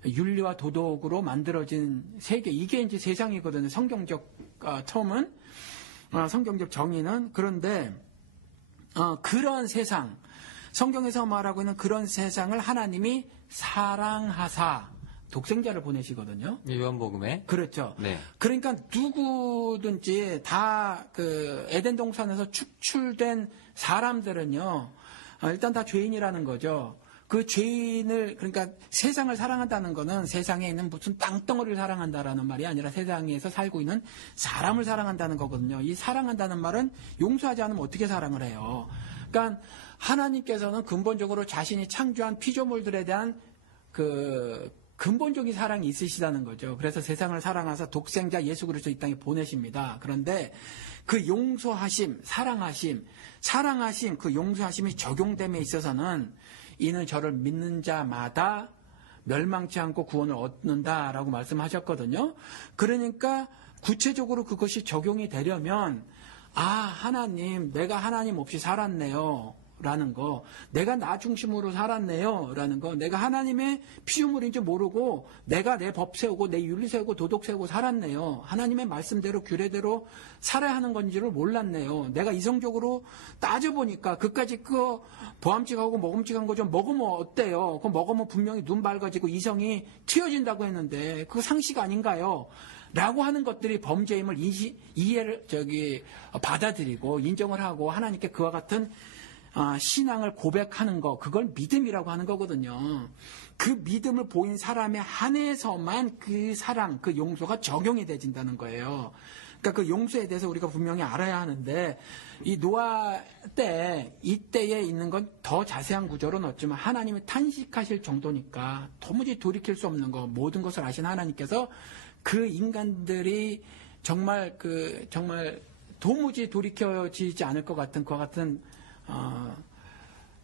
윤리와 도덕으로 만들어진 세계, 이게 이제 세상이거든요. 성경적 텀은, 성경적 정의는. 그런데 그런 세상, 성경에서 말하고 있는 그런 세상을 하나님이 사랑하사 독생자를 보내시거든요. 요한복음에. 그렇죠. 네. 그러니까 누구든지 다 그 에덴 동산에서 축출된 사람들은요, 일단 다 죄인이라는 거죠. 그 죄인을, 그러니까 세상을 사랑한다는 거는 세상에 있는 무슨 땅덩어리를 사랑한다라는 말이 아니라 세상에서 살고 있는 사람을 사랑한다는 거거든요. 이 사랑한다는 말은 용서하지 않으면 어떻게 사랑을 해요. 그러니까 하나님께서는 근본적으로 자신이 창조한 피조물들에 대한 그 근본적인 사랑이 있으시다는 거죠. 그래서 세상을 사랑하사 독생자 예수 그리스도 이 땅에 보내십니다. 그런데 그 용서하심, 사랑하심, 그 용서하심이 적용됨에 있어서는 이는 저를 믿는 자마다 멸망치 않고 구원을 얻는다라고 말씀하셨거든요. 그러니까 구체적으로 그것이 적용이 되려면 하나님, 내가 하나님 없이 살았네요. 라는 거, 내가 나 중심으로 살았네요. 라는 거, 내가 하나님의 피조물인지 모르고 내가 내 법 세우고 내 윤리 세우고 도덕 세우고 살았네요. 하나님의 말씀대로 규례대로 살아야 하는 건지를 몰랐네요. 내가 이성적으로 따져보니까 그까짓 그 보암직하고 먹음직한 거 좀 먹으면 어때요? 그거 먹으면 분명히 눈 밝아지고 이성이 튀어진다고 했는데 그거 상식 아닌가요? 라고 하는 것들이 범죄임을 받아들이고 인정을 하고 하나님께 그와 같은 신앙을 고백하는 거, 그걸 믿음이라고 하는 거거든요. 그 믿음을 보인 사람에 한해서만 그 사랑, 그 용서가 적용이 되진다는 거예요. 그러니까 그 용서에 대해서 우리가 분명히 알아야 하는데, 이 노아 때, 이때에 있는 건 더 자세한 구조로는 없지만 하나님이 탄식하실 정도니까 도무지 돌이킬 수 없는 거, 모든 것을 아신 하나님께서 그 인간들이 정말 도무지 돌이켜지지 않을 것 같은 그와 같은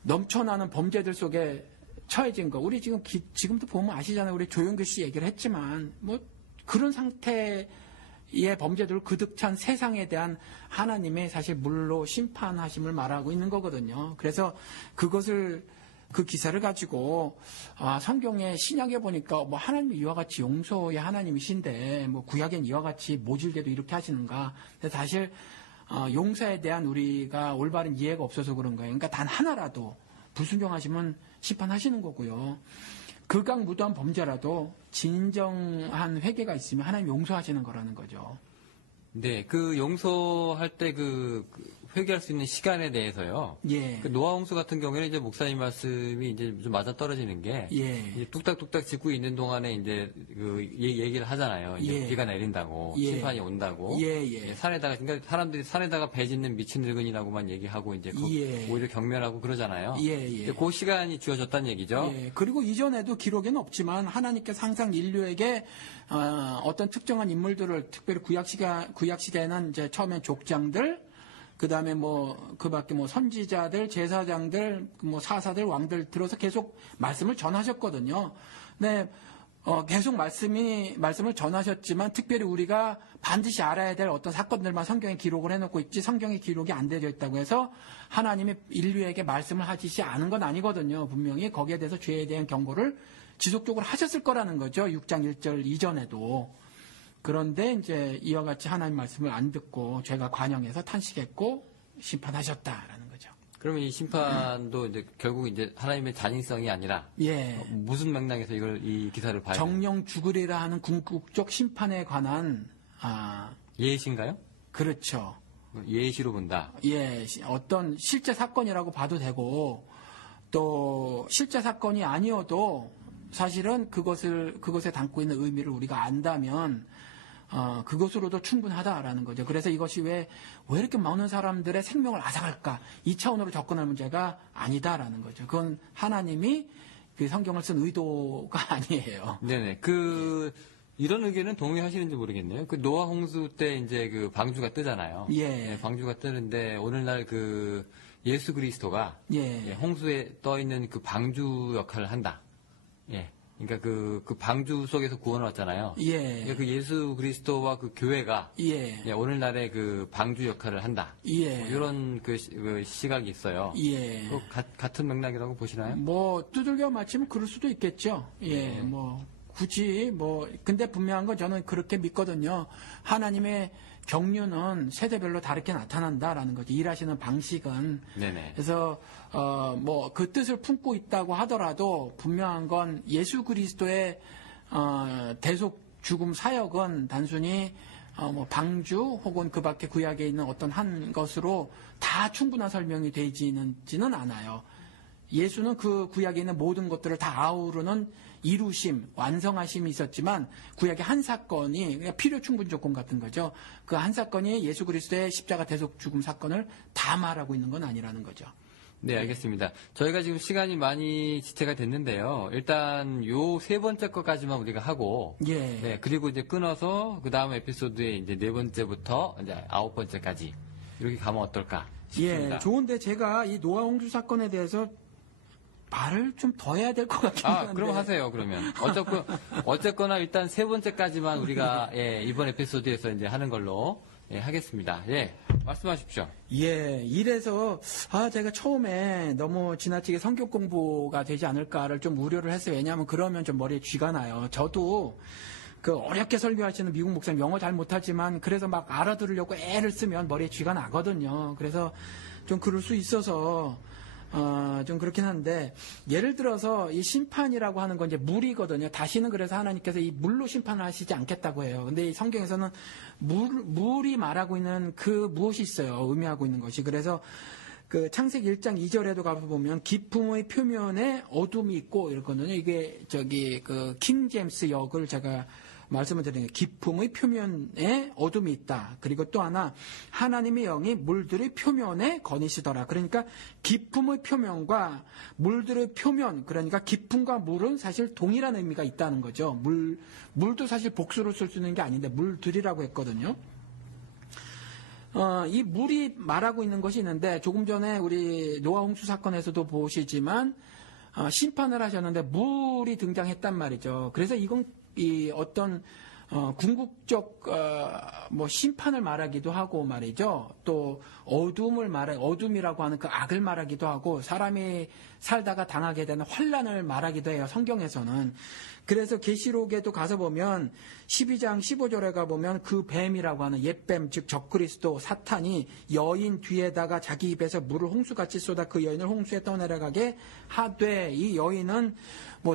넘쳐나는 범죄들 속에 처해진 거. 우리 지금도 보면 아시잖아요. 우리 조영규 씨 얘기를 했지만, 뭐, 그런 상태의 범죄들을 그득찬 세상에 대한 하나님의 사실 물로 심판하심을 말하고 있는 거거든요. 그래서 그 기사를 가지고, 성경의 신약에 보니까 뭐 하나님이 이와 같이 용서의 하나님이신데, 뭐 구약엔 이와 같이 모질게도 이렇게 하시는가. 근데 사실, 용서에 대한 우리가 올바른 이해가 없어서 그런 거예요. 그러니까 단 하나라도 불순종하시면 심판하시는 거고요. 극악무도한 범죄라도 진정한 회개가 있으면 하나님 용서하시는 거라는 거죠. 네, 그 용서할 때 회개할 수 있는 시간에 대해서요. 예. 그 노아 홍수 같은 경우에는 이제 목사님 말씀이 이제 좀 맞아 떨어지는 게. 예. 이제 뚝딱뚝딱 짓고 있는 동안에 이제 얘기를 하잖아요. 이제 예. 비가 내린다고. 예. 심판이 온다고. 예. 산에다가, 그러니까 사람들이 산에다가 배 짓는 미친 늙은이라고만 얘기하고 이제 오히려 경멸하고 그러잖아요. 예. 그 시간이 주어졌다는 얘기죠. 예. 그리고 이전에도 기록에는 없지만 하나님께서 항상 인류에게 어떤 특정한 인물들을 특별히 구약시대에는 이제 처음엔 족장들, 그 다음에 그 밖에 선지자들, 제사장들, 사사들, 왕들 들어서 계속 말씀을 전하셨거든요. 네, 계속 말씀을 전하셨지만 특별히 우리가 반드시 알아야 될 어떤 사건들만 성경에 기록을 해놓고 있지 성경에 기록이 안 되어 있다고 해서 하나님이 인류에게 말씀을 하시지 않은 건 아니거든요. 분명히 거기에 대해서 죄에 대한 경고를 지속적으로 하셨을 거라는 거죠. 6장 1절 이전에도. 그런데 이제 이와 같이 하나님 말씀을 안 듣고 죄가 관영해서 탄식했고 심판하셨다라는 거죠. 그러면 이 심판도 이제 결국 이제 하나님의 잔인성이 아니라 무슨 맥락에서 이 기사를 봐야 정령 죽으리라 하는 궁극적 심판에 관한 예시인가요? 그렇죠. 예시로 본다. 예, 어떤 실제 사건이라고 봐도 되고 또 실제 사건이 아니어도 사실은 그것에 담고 있는 의미를 우리가 안다면 그것으로도 충분하다라는 거죠. 그래서 이것이 왜 이렇게 많은 사람들의 생명을 앗아갈까? 이 차원으로 접근할 문제가 아니다라는 거죠. 그건 하나님이 그 성경을 쓴 의도가 아니에요. 네네. 이런 의견은 동의하시는지 모르겠네요. 그 노아 홍수 때 이제 그 방주가 뜨잖아요. 예. 네, 방주가 뜨는데 오늘날 그 예수 그리스도가 예. 홍수에 떠 있는 그 방주 역할을 한다. 예. 그러니까 그 방주 속에서 구원을 얻잖아요. 예. 그러니까 그 예수 그리스도와 그 교회가 예. 오늘날의 그 방주 역할을 한다. 예. 뭐 이런 그 시각이 있어요. 예. 같은 맥락이라고 보시나요? 뭐 두들겨 맞히면 그럴 수도 있겠죠. 예. 뭐 굳이 근데 분명한 건 저는 그렇게 믿거든요. 하나님의 경륜은 세대별로 다르게 나타난다라는 거죠. 일하시는 방식은. 네네. 그래서 그 뜻을 품고 있다고 하더라도 분명한 건 예수 그리스도의 대속 죽음 사역은 단순히 방주 혹은 그 밖에 구약에 있는 어떤 한 것으로 다 충분한 설명이 되지는 않아요. 예수는 그 구약에 있는 모든 것들을 다 아우르는 이루심, 완성하심이 있었지만 구약의 한 사건이 그냥 필요 충분 조건 같은 거죠. 그 한 사건이 예수 그리스도의 십자가 대속 죽음 사건을 다 말하고 있는 건 아니라는 거죠. 네, 알겠습니다. 저희가 지금 시간이 많이 지체가 됐는데요. 일단 요 세 번째 것까지만 우리가 하고, 예. 네, 그리고 이제 끊어서 그 다음 에피소드에 이제 네 번째부터 이제 9번째까지 이렇게 가면 어떨까 싶습니다. 예, 좋은데 제가 이 노아 홍수 사건에 대해서 말을 좀 더 해야 될 것 같긴 한데. 그럼 하세요, 그러면. 어쨌거나 일단 세 번째까지만 우리가, 이번 에피소드에서 이제 하는 걸로, 하겠습니다. 예, 말씀하십시오. 예, 이래서, 제가 처음에 너무 지나치게 성경 공부가 되지 않을까를 좀 우려를 했어요. 왜냐하면 그러면 좀 머리에 쥐가 나요. 저도 그 어렵게 설교하시는 미국 목사님 영어 잘 못하지만 그래서 막 알아들으려고 애를 쓰면 머리에 쥐가 나거든요. 그래서 좀 그럴 수 있어서, 좀 그렇긴 한데, 예를 들어서 이 심판이라고 하는 건 이제 물이거든요. 다시는 그래서 하나님께서 이 물로 심판을 하시지 않겠다고 해요. 근데 이 성경에서는 물이 말하고 있는 그 무엇이 있어요. 의미하고 있는 것이. 그래서 그 창세기 1장 2절에도 가보면 기품의 표면에 어둠이 있고 이렇거든요. 이게 그 킹 제임스 역을 제가 말씀을 드리는 게 기품의 표면에 어둠이 있다. 그리고 또 하나 하나님의 영이 물들의 표면에 거니시더라. 그러니까 기품의 표면과 물들의 표면, 그러니까 기품과 물은 사실 동일한 의미가 있다는 거죠. 물도 사실 복수로 쓸 수 있는 게 아닌데 물들이라고 했거든요. 이 물이 말하고 있는 것이 있는데 조금 전에 우리 노아 홍수 사건에서도 보시지만 심판을 하셨는데 물이 등장했단 말이죠. 그래서 이건 이 어떤 궁극적 심판을 말하기도 하고 말이죠. 또 어둠이라고 하는 그 악을 말하기도 하고 사람이 살다가 당하게 되는 환난을 말하기도 해요. 성경에서는. 그래서 계시록에도 가서 보면 12장 15절에 가보면 그 뱀이라고 하는 옛뱀 즉 적그리스도 사탄이 여인 뒤에다가 자기 입에서 물을 홍수같이 쏟아 그 여인을 홍수에 떠내려가게 하되, 이 여인은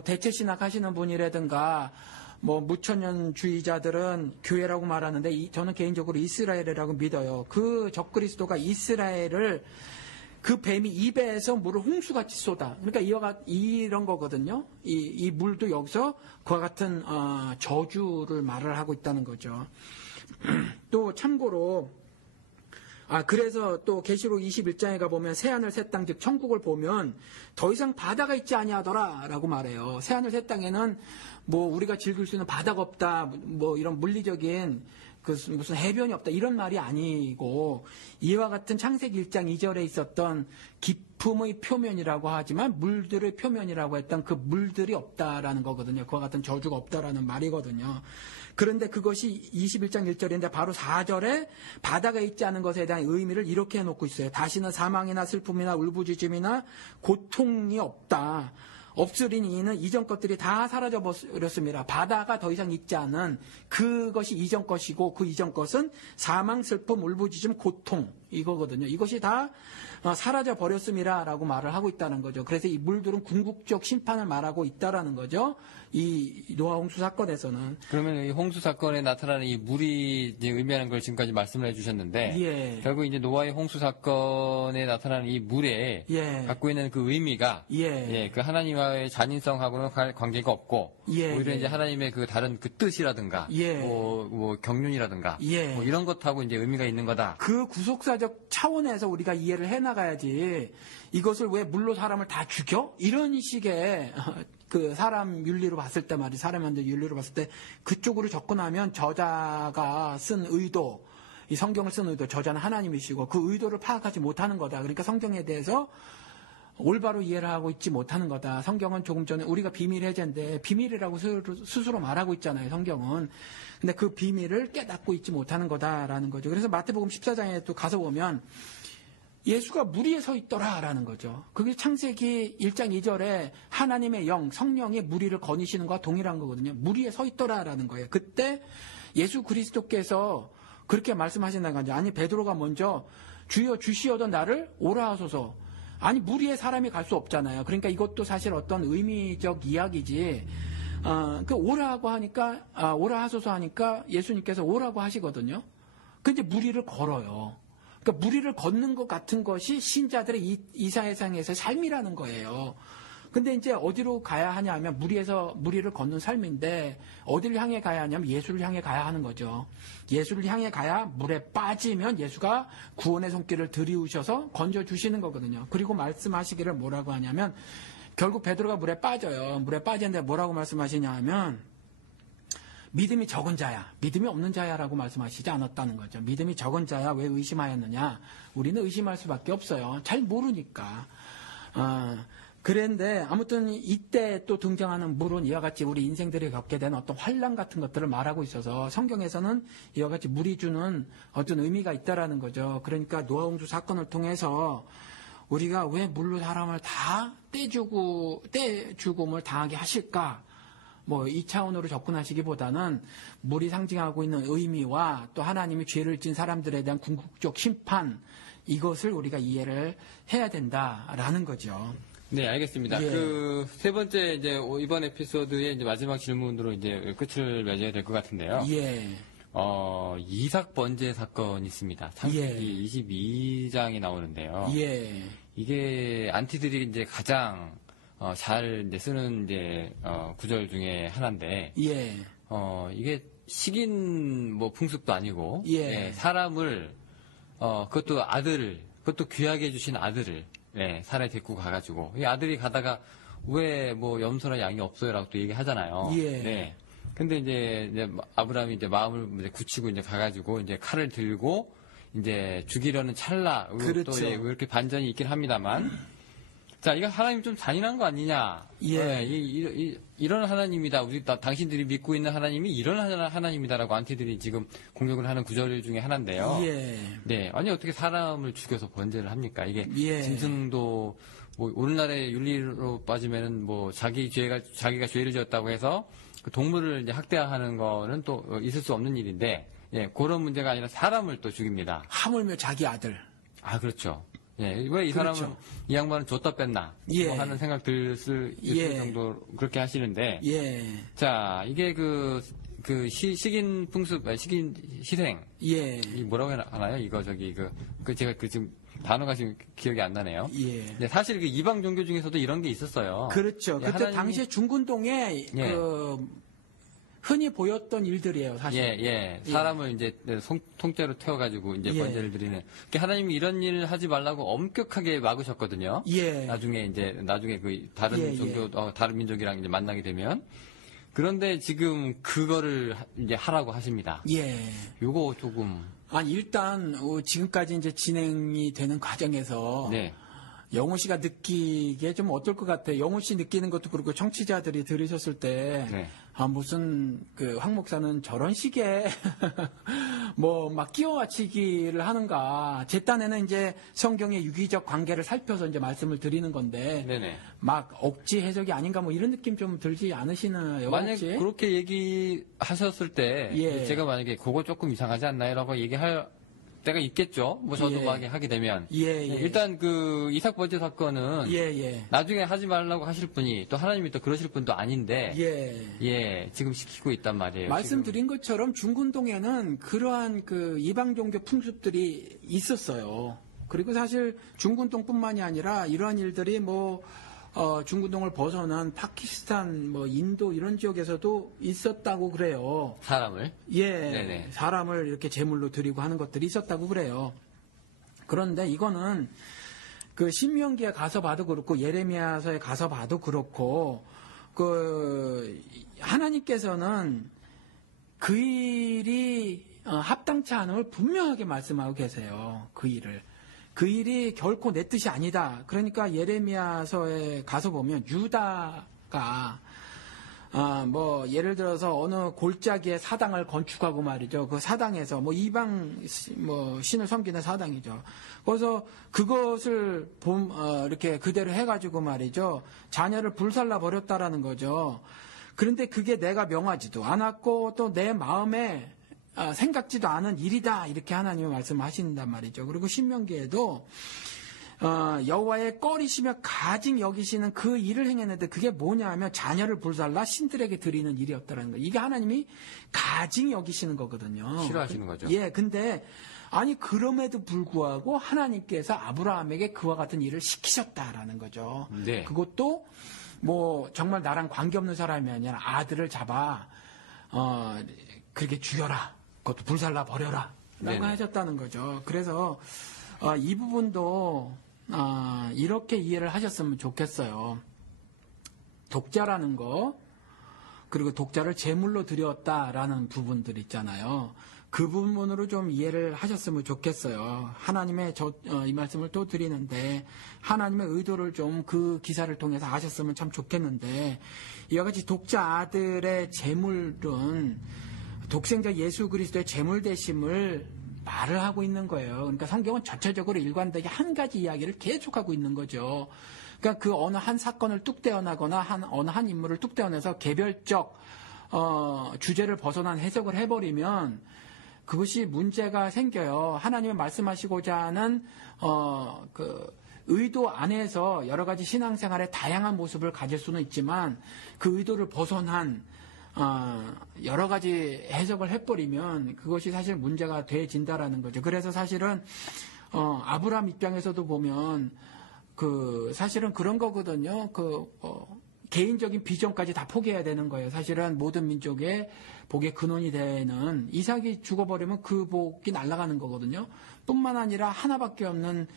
대체신학 하시는 분이라든가 무천년주의자들은 교회라고 말하는데 저는 개인적으로 이스라엘이라고 믿어요. 그 적그리스도가 이스라엘을 그 뱀이 입에서 물을 홍수같이 쏟아. 그러니까 이런 거거든요. 이 물도 여기서 그와 같은 저주를 말을 하고 있다는 거죠. 또 참고로 그래서 또 계시록 21장에 가보면 새하늘 새 땅 즉 천국을 보면 더 이상 바다가 있지 아니하더라 라고 말해요. 새하늘 새 땅에는 우리가 즐길 수 있는 바다가 없다, 이런 물리적인 무슨 해변이 없다 이런 말이 아니고, 이와 같은 창세기 1장 2절에 있었던 기품의 표면이라고 하지만 물들의 표면이라고 했던 그 물들이 없다라는 거거든요. 그와 같은 저주가 없다라는 말이거든요. 그런데 그것이 21장 1절인데 바로 4절에 바다가 있지 않은 것에 대한 의미를 이렇게 해놓고 있어요. 다시는 사망이나 슬픔이나 울부짖음이나 고통이 없다. 없으리니 이는 이전 것들이 다 사라져 버렸습니다. 바다가 더 이상 있지 않은 그것이 이전 것이고, 그 이전 것은 사망, 슬픔, 울부짖음, 고통, 이거거든요. 이것이 다 사라져 버렸음이라라고 말을 하고 있다는 거죠. 그래서 이 물들은 궁극적 심판을 말하고 있다라는 거죠. 이 노아 홍수 사건에서는. 그러면 이 홍수 사건에 나타나는 이 물이 이제 의미하는 걸 지금까지 말씀을 해주셨는데, 예. 결국 이제 노아의 홍수 사건에 나타나는 이 물에 예. 갖고 있는 그 의미가, 예. 그 하나님과의 잔인성하고는 관계가 없고, 예. 오히려 이제 하나님의 그 다른 그 뜻이라든가, 예. 뭐 경륜이라든가, 예. 뭐 이런 것하고 이제 의미가 있는 거다. 그 구속사적 차원에서 우리가 이해를 해나가야지 이것을 왜 물로 사람을 다 죽여? 이런 식의 그 사람 윤리로 봤을 때 말이 사람한테 윤리로 봤을 때 그쪽으로 접근하면 저자가 쓴 의도 이 성경을 쓴 의도 저자는 하나님이시고 그 의도를 파악하지 못하는 거다. 그러니까 성경에 대해서 올바로 이해를 하고 있지 못하는 거다. 성경은 조금 전에 우리가 비밀 해제인데 비밀이라고 스스로 말하고 있잖아요. 성경은. 근데 그 비밀을 깨닫고 있지 못하는 거다라는 거죠. 그래서 마태복음 14장에 또 가서 보면 예수가 물 위에 서 있더라라는 거죠. 그게 창세기 1장 2절에 하나님의 영, 성령이 물 위를 거니시는 것과 동일한 거거든요. 물 위에 서 있더라라는 거예요. 그때 예수 그리스도께서 그렇게 말씀하신다는 거죠. 아니 베드로가 먼저 주여 주시어던 나를 오라 하소서. 아니 물 위에 사람이 갈 수 없잖아요. 그러니까 이것도 사실 어떤 의미적 이야기지. 그 오라고 하니까 오라 하소서 하니까 예수님께서 오라고 하시거든요. 근데 물 위를 걸어요. 그러니까 물 위를 걷는 것 같은 것이 신자들의 이사회상에서 삶이라는 거예요. 근데 이제 어디로 가야 하냐 하면 물 위를 걷는 삶인데 어디를 향해 가야 하냐면 예수를 향해 가야 하는 거죠. 예수를 향해 가야 물에 빠지면 예수가 구원의 손길을 들이우셔서 건져주시는 거거든요. 그리고 말씀하시기를 뭐라고 하냐면 결국 베드로가 물에 빠져요. 물에 빠지는데 뭐라고 말씀하시냐 하면 믿음이 적은 자야, 믿음이 없는 자야라고 말씀하시지 않았다는 거죠. 믿음이 적은 자야 왜 의심하였느냐? 우리는 의심할 수밖에 없어요. 잘 모르니까. 그런데 아무튼 이때 또 등장하는 물은 이와 같이 우리 인생들이 겪게 되는 어떤 환난 같은 것들을 말하고 있어서 성경에서는 이와 같이 물이 주는 어떤 의미가 있다라는 거죠. 그러니까 노아 홍수 사건을 통해서 우리가 왜 물로 사람을 다 떼죽음을 당하게 하실까? 뭐 이 차원으로 접근하시기보다는 물이 상징하고 있는 의미와 또 하나님이 죄를 진 사람들에 대한 궁극적 심판 이것을 우리가 이해를 해야 된다라는 거죠. 네, 알겠습니다. 예. 그 세 번째 이제 이번 에피소드의 이제 마지막 질문으로 이제 끝을 맺어야 될 것 같은데요. 예. 이삭 번제 사건이 있습니다. 창세기 22장이 나오는데요. 예. 이게 안티들이 이제 가장 잘 이제 쓰는 이제 구절 중에 하나인데, 예. 이게 식인 뭐 풍습도 아니고, 예. 사람을 그것도 귀하게 해주신 아들을 산에 데리고 가가지고 이 아들이 가다가 왜 뭐 염소나 양이 없어요라고 또 얘기하잖아요. 예. 네. 근데 이제 아브라함이 이제 마음을 이제 굳히고 이제 가가지고 이제 칼을 들고 이제 죽이려는 찰나, 그렇죠. 또 이렇게 반전이 있긴 합니다만, 자, 이거 하나님 좀 잔인한 거 아니냐? 예. 이런 하나님이다. 당신들이 믿고 있는 하나님이 이런 하나님이다라고 안티들이 지금 공격을 하는 구절 중에 하나인데요. 예. 네, 아니 어떻게 사람을 죽여서 번제를 합니까? 이게 예. 짐승도 뭐 오늘날의 윤리로 빠지면은 뭐 자기가 죄를 지었다고 해서 그 동물을 이제 학대하는 거는 또 있을 수 없는 일인데, 그런 문제가 아니라 사람을 또 죽입니다. 하물며 자기 아들. 아, 그렇죠. 왜 이 그렇죠. 사람은 이 양반은 줬다 뺐나 예. 뭐 하는 생각 들 예. 정도 그렇게 하시는데, 예. 자, 이게 그 식인 풍습, 식인 희생. 예. 이 뭐라고 하나요? 이거 제가 지금 단어가 지금 기억이 안 나네요. 예. 네, 사실 그 이방 종교 중에서도 이런 게 있었어요. 그렇죠. 그때 당시에 중군동에 예. 흔히 보였던 일들이에요, 사실. 사람을 이제 통째로 태워가지고 이제 예. 번제를 드리는. 그러니까 하나님이 이런 일을 하지 말라고 엄격하게 막으셨거든요. 예. 나중에 그 다른 예, 종교, 다른 민족이랑 이제 만나게 되면. 그런데 지금 그거를 이제 하라고 하십니다. 예. 요거 조금. 일단 지금까지 이제 진행이 되는 과정에서 네. 영호 씨가 느끼기에 좀 어떨 것 같아요. 영호 씨 느끼는 것도 그렇고 청취자들이 들으셨을 때 네. 무슨 황 목사는 저런 식의 뭐 막 끼워 맞추기를 하는가. 제 딴에는 이제 성경의 유기적 관계를 살펴서 이제 말씀을 드리는 건데 네네. 막 억지 해석이 아닌가 뭐 이런 느낌 좀 들지 않으시나요? 만약 혹시? 그렇게 얘기하셨을 때 예. 제가 만약에 그거 조금 이상하지 않나요? 라고 얘기할 때가 있겠죠. 뭐 저도 예. 막 하게 되면. 예, 예. 일단 그 이삭 번제 사건은 예, 예. 나중에 하지 말라고 하실 분이 또 하나님이 또 그러실 분도 아닌데 예. 예, 지금 시키고 있단 말이에요. 말씀드린 것처럼 중군동에는 그러한 그 이방 종교 풍습들이 있었어요. 그리고 사실 중군동뿐만이 아니라 이러한 일들이 뭐 중군동을 벗어난 파키스탄, 뭐 인도 이런 지역에서도 있었다고 그래요. 사람을. 예, 네네. 사람을 이렇게 제물로 드리고 하는 것들이 있었다고 그래요. 그런데 이거는 그 신명기에 가서 봐도 그렇고 예레미야서에 가서 봐도 그렇고 그 하나님께서는 그 일이 합당치 않음을 분명하게 말씀하고 계세요. 그 일을. 그 일이 결코 내 뜻이 아니다. 그러니까 예레미야서에 가서 보면 유다가 뭐 예를 들어서 어느 골짜기에 사당을 건축하고 말이죠. 그 사당에서 뭐 이방 뭐 신을 섬기는 사당이죠. 그래서 그것을 이렇게 그대로 해가지고 말이죠. 자녀를 불살라 버렸다라는 거죠. 그런데 그게 내가 명하지도 않았고 또 내 마음에 생각지도 않은 일이다 이렇게 하나님이 말씀하신단 말이죠. 그리고 신명기에도 여호와의 꺼리시며 가증 여기시는 그 일을 행했는데 그게 뭐냐 하면 자녀를 불살라 신들에게 드리는 일이었다는 거예요. 이게 하나님이 가증 여기시는 거거든요. 싫어하시는 거죠. 예, 근데 아니 그럼에도 불구하고 하나님께서 아브라함에게 그와 같은 일을 시키셨다라는 거죠. 네. 그것도 뭐 정말 나랑 관계없는 사람이 아니라 아들을 잡아 그렇게 죽여라. 그것도 불살라 버려라. 라고 하셨다는 거죠. 그래서 이 부분도 이렇게 이해를 하셨으면 좋겠어요. 독자라는 거 그리고 독자를 제물로 드렸다라는 부분들 있잖아요. 그 부분으로 좀 이해를 하셨으면 좋겠어요. 하나님의 이 말씀을 또 드리는데 하나님의 의도를 좀 그 기사를 통해서 아셨으면 참 좋겠는데 이와 같이 독자 아들의 제물은 독생자 예수 그리스도의 제물 되심을 말을 하고 있는 거예요. 그러니까 성경은 전체적으로 일관되게 한 가지 이야기를 계속하고 있는 거죠. 그러니까 그 어느 한 사건을 뚝 떼어나거나 어느 한 인물을 뚝 떼어내서 개별적 주제를 벗어난 해석을 해버리면 그것이 문제가 생겨요. 하나님이 말씀하시고자 하는 그 의도 안에서 여러 가지 신앙생활의 다양한 모습을 가질 수는 있지만 그 의도를 벗어난 여러 가지 해석을 해버리면 그것이 사실 문제가 돼진다라는 거죠. 그래서 사실은 아브라함 입장에서도 보면 그 사실은 그런 거거든요. 개인적인 비전까지 다 포기해야 되는 거예요. 사실은 모든 민족의 복의 근원이 되는 이삭이 죽어버리면 그 복이 날아가는 거거든요. 뿐만 아니라 하나밖에 없는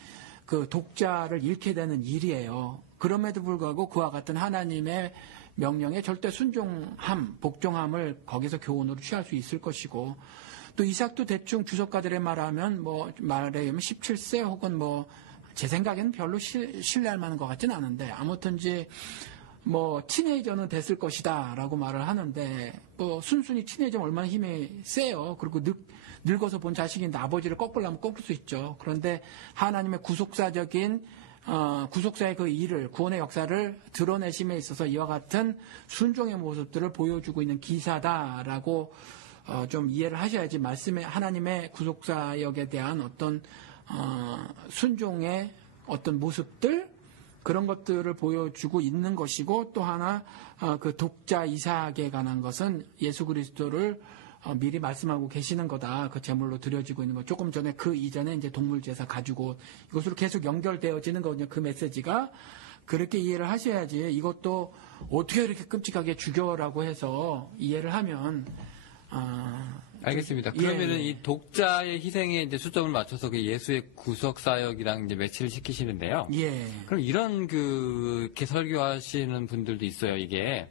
그 독자를 잃게 되는 일이에요. 그럼에도 불구하고 그와 같은 하나님의 명령에 절대 순종함, 복종함을 거기서 교훈으로 취할 수 있을 것이고 또 이삭도 대충 주석가들의 말하면 말에 의하면 17세 혹은 제 생각에는 별로 신뢰할 만한 것 같지는 않은데 아무튼지 티네이저는 됐을 것이다 라고 말을 하는데 순순히 티네이저는 얼마나 힘이 세요. 그리고 늙어서 본 자식인데 아버지를 꺾으려면 꺾을 수 있죠. 그런데 하나님의 구속사적인 구속사의 그 일을 구원의 역사를 드러내심에 있어서 이와 같은 순종의 모습들을 보여주고 있는 기사다라고 좀 이해를 하셔야지 말씀에 하나님의 구속사역에 대한 어떤 순종의 어떤 모습들 그런 것들을 보여주고 있는 것이고 또 하나 그 독자 이삭에 관한 것은 예수 그리스도를 미리 말씀하고 계시는 거다. 그 제물로 드려지고 있는 거. 조금 전에 그 이전에 이제 동물 제사 가지고 이것으로 계속 연결되어지는 거거든요. 그 메시지가. 그렇게 이해를 하셔야지 이것도 어떻게 이렇게 끔찍하게 죽여라고 해서 이해를 하면 알겠습니다. 그러면은 이 독자의 희생에 이제 수점을 맞춰서 그 예수의 구속 사역이랑 이제 매치를 시키시는데요. 예. 그럼 이런 이렇게 설교하시는 분들도 있어요. 이게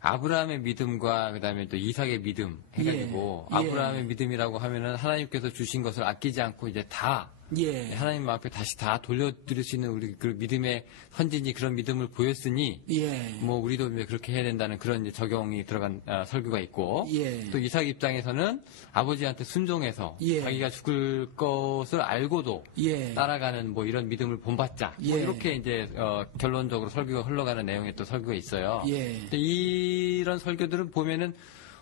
아브라함의 믿음과 그다음에 또 이삭의 믿음 해가지고 아브라함의 믿음이라고 하면은 하나님께서 주신 것을 아끼지 않고 이제 다 하나님 앞에 다시 다 돌려드릴 수 있는 우리 그 믿음의 선진이 그런 믿음을 보였으니 우리도 그렇게 해야 된다는 그런 이제 적용이 들어간 설교가 있고 또 이삭 입장에서는 아버지한테 순종해서 자기가 죽을 것을 알고도 따라가는 이런 믿음을 본받자 이렇게 이제 결론적으로 설교가 흘러가는 내용의 또 설교가 있어요. 이런 설교들은 보면은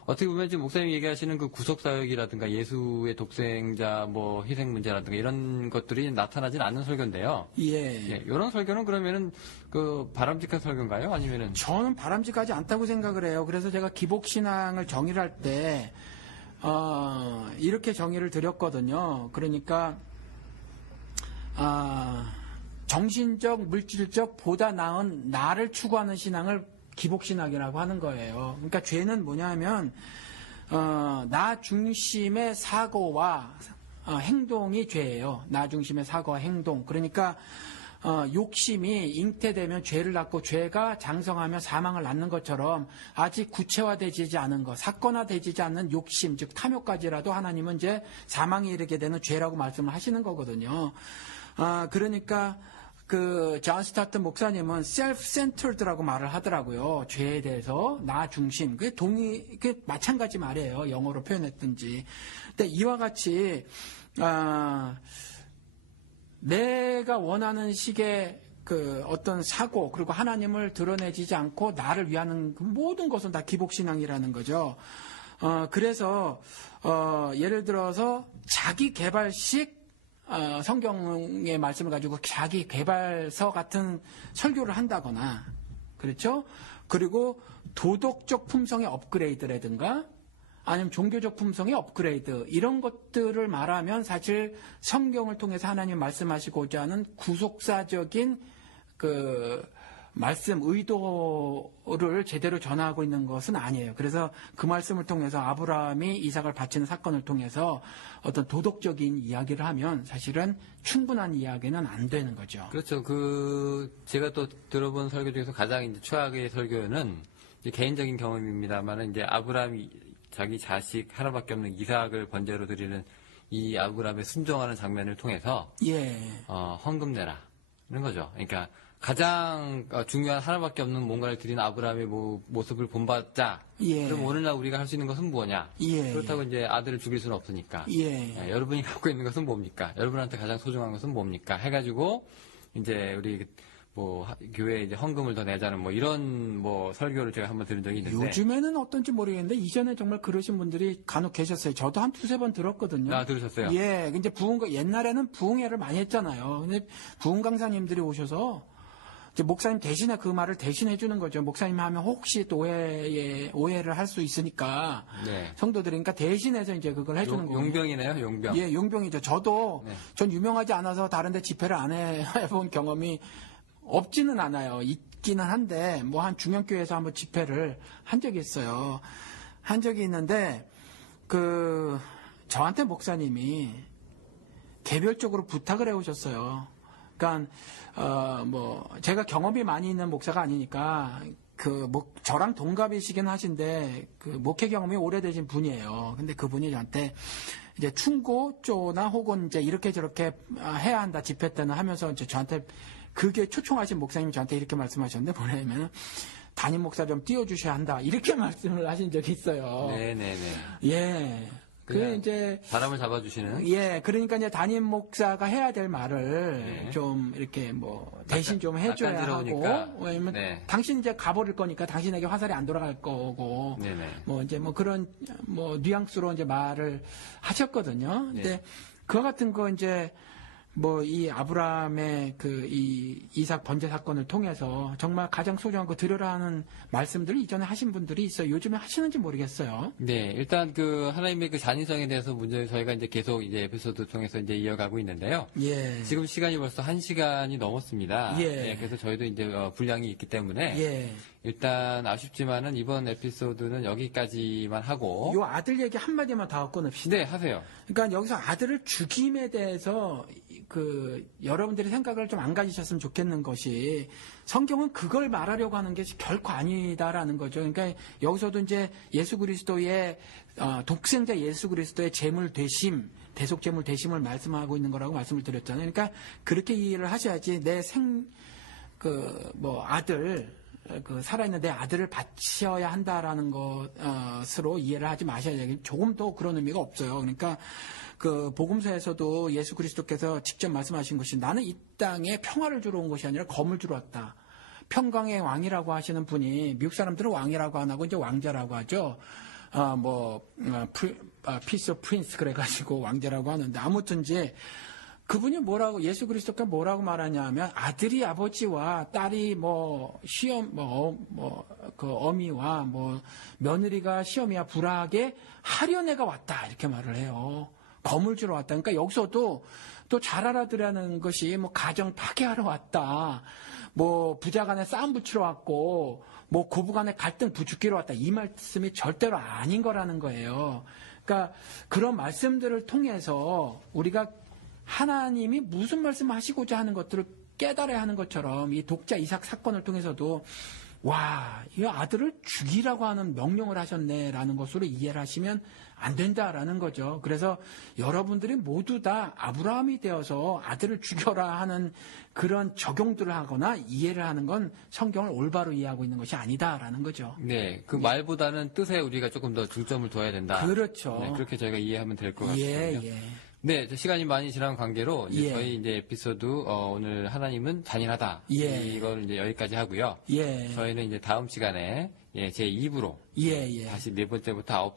어떻게 보면 지금 목사님이 얘기하시는 그 구속사역이라든가 예수의 독생자 뭐 희생 문제라든가 이런 것들이 나타나진 않는 설교인데요. 예. 예, 이런 설교는 그러면은 그 바람직한 설교인가요? 아니면은 저는 바람직하지 않다고 생각을 해요. 그래서 제가 기복신앙을 정의를 할 때, 이렇게 정의를 드렸거든요. 그러니까, 정신적, 물질적 보다 나은 나를 추구하는 신앙을 기복신앙이라고 하는 거예요. 그러니까 죄는 뭐냐면 나 중심의 사고와 행동이 죄예요. 나 중심의 사고와 행동. 그러니까 욕심이 잉태되면 죄를 낳고 죄가 장성하면 사망을 낳는 것처럼 아직 구체화되지 않은 것, 사건화되지 않는 욕심, 즉 탐욕까지라도 하나님은 이제 사망에 이르게 되는 죄라고 말씀을 하시는 거거든요. 그러니까 존 스타트 목사님은 self-centered라고 말을 하더라고요. 죄에 대해서 나 중심. 그게 마찬가지 말이에요. 영어로 표현했든지. 근데 이와 같이 내가 원하는 식의 그 어떤 사고 그리고 하나님을 드러내지 않고 나를 위하는 그 모든 것은 다 기복신앙이라는 거죠. 그래서 예를 들어서 자기 개발식 성경의 말씀을 가지고 자기 개발서 같은 설교를 한다거나, 그렇죠? 그리고 도덕적 품성의 업그레이드라든가, 아니면 종교적 품성의 업그레이드, 이런 것들을 말하면 사실 성경을 통해서 하나님 말씀하시고자 하는 구속사적인 말씀, 의도를 제대로 전하고 있는 것은 아니에요. 그래서 그 말씀을 통해서 아브라함이 이삭을 바치는 사건을 통해서 어떤 도덕적인 이야기를 하면 사실은 충분한 이야기는 안 되는 거죠. 그렇죠. 제가 또 들어본 설교 중에서 가장 이제 최악의 설교는 이제 개인적인 경험입니다만은 이제 아브라함이 자기 자식 하나밖에 없는 이삭을 번제로 드리는 이 아브라함의 순종하는 장면을 통해서 헌금 내라 이런 거죠. 그러니까 가장 중요한 하나밖에 없는 뭔가를 드린 아브라함의 모습을 본받자. 그럼 오늘날 우리가 할 수 있는 것은 뭐냐? 그렇다고 이제 아들을 죽일 수는 없으니까. 여러분이 갖고 있는 것은 뭡니까? 여러분한테 가장 소중한 것은 뭡니까? 해가지고 이제 우리 교회에 이제 헌금을 더 내자는 이런 설교를 제가 한번 들은 적이 있는데. 요즘에는 어떤지 모르겠는데 이전에 정말 그러신 분들이 간혹 계셨어요. 저도 한 두세 번 들었거든요. 들으셨어요? 예. 이제 옛날에는 부흥회를 많이 했잖아요. 근데 부흥 강사님들이 오셔서 이제 목사님 대신에 그 말을 대신해 주는 거죠. 목사님 하면 혹시 또 오해를 할 수 있으니까. 성도들이 그러니까 대신해서 이제 그걸 해주는 거예요. 용병이네요, 용병. 예, 용병이죠. 저도 전 유명하지 않아서 다른데 집회를 안 해본 경험이 없지는 않아요. 있기는 한데 한 중형교회에서 한번 집회를 한 적이 있어요. 한 적이 있는데 저한테 목사님이 개별적으로 부탁을 해오셨어요. 그러니까 제가 경험이 많이 있는 목사가 아니니까 저랑 동갑이시긴 하신데 목회 경험이 오래되신 분이에요. 근데 그분이 저한테 이제 충고조나 혹은 이제 이렇게 저렇게 해야 한다 집회 때는 하면서 이제 저한테 그게 초청하신 목사님이 저한테 이렇게 말씀하셨는데 뭐냐면 담임 목사 좀 띄워주셔야 한다 이렇게 말씀을 하신 적이 있어요. 네네네. 예. 이제 바람을 잡아주시는. 예. 그러니까 이제 담임 목사가 해야 될 말을 좀 이렇게 대신 좀 해줘야 하고. 왜냐면 당신 이제 가버릴 거니까 당신에게 화살이 안 돌아갈 거고. 이제 그런 뉘앙스로 이제 말을 하셨거든요. 근데 그와 같은 거 이제 이 아브라함의 이 이삭 번제 사건을 통해서 정말 가장 소중한 거 드려라 하는 말씀들을 이전에 하신 분들이 있어요. 요즘에 하시는지 모르겠어요. 네, 일단 하나님의 잔인성에 대해서 문제 저희가 이제 계속 이제 에피소드 통해서 이제 이어가고 있는데요. 지금 시간이 벌써 1시간이 넘었습니다. 그래서 저희도 이제 분량이 있기 때문에 일단 아쉽지만은 이번 에피소드는 여기까지만 하고. 요 아들 얘기 한마디만 더 끊읍시다. 네, 하세요. 그러니까 여기서 아들을 죽임에 대해서 여러분들이 생각을 좀 안 가지셨으면 좋겠는 것이 성경은 그걸 말하려고 하는 게 결코 아니다라는 거죠. 그러니까 여기서도 이제 예수 그리스도의 독생자 예수 그리스도의 제물 되심, 대속 제물 되심을 말씀하고 있는 거라고 말씀을 드렸잖아요. 그러니까 그렇게 이해를 하셔야지 내 아들 살아있는 내 아들을 바쳐야 한다라는 것으로 이해를 하지 마셔야 되겠 조금 더 그런 의미가 없어요. 그러니까 복음서에서도 예수 그리스도께서 직접 말씀하신 것이 나는 이 땅에 평화를 주러 온 것이 아니라 검을 주러 왔다. 평강의 왕이라고 하시는 분이 미국 사람들은 왕이라고 안 하고 이제 왕자라고 하죠. 피스 오브 프린스 그래가지고 왕자라고 하는데 아무튼 이제 그분이 뭐라고 예수 그리스도가 뭐라고 말하냐면 아들이 아버지와 딸이 그 어미와 며느리가 시어미와 불화하게 하려내가 왔다 이렇게 말을 해요. 검을 주러 왔다. 그러니까 여기서도 또 잘 알아들으라는 것이 가정 파괴하러 왔다. 부자간에 싸움 붙이러 왔고 고부간에 갈등 부추기러 왔다. 이 말씀이 절대로 아닌 거라는 거예요. 그러니까 그런 말씀들을 통해서 우리가 하나님이 무슨 말씀을 하시고자 하는 것들을 깨달아야 하는 것처럼 이 독자 이삭 사건을 통해서도 와, 이 아들을 죽이라고 하는 명령을 하셨네라는 것으로 이해를 하시면 안 된다라는 거죠. 그래서 여러분들이 모두 다 아브라함이 되어서 아들을 죽여라 하는 그런 적용들을 하거나 이해를 하는 건 성경을 올바로 이해하고 있는 것이 아니다라는 거죠. 네, 그 말보다는 뜻에 우리가 조금 더 중점을 둬야 된다. 그렇죠. 네, 그렇게 저희가 이해하면 될 것 같습니다. 예. 네, 시간이 많이 지난 관계로 이제 저희 이제 에피소드 오늘 하나님은 잔인하다. 이걸 이제 여기까지 하고요. 저희는 이제 다음 시간에 제 2부로 다시 네 번째부터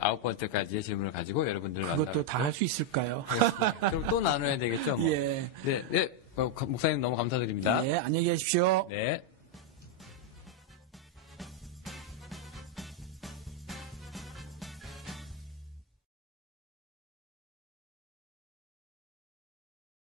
아홉 번째까지의 질문을 가지고 여러분들을 만나고 그것도 다 할 수 있을까요? 그럼 또 나눠야 되겠죠? 네, 목사님 너무 감사드립니다. 안녕히 계십시오. 네.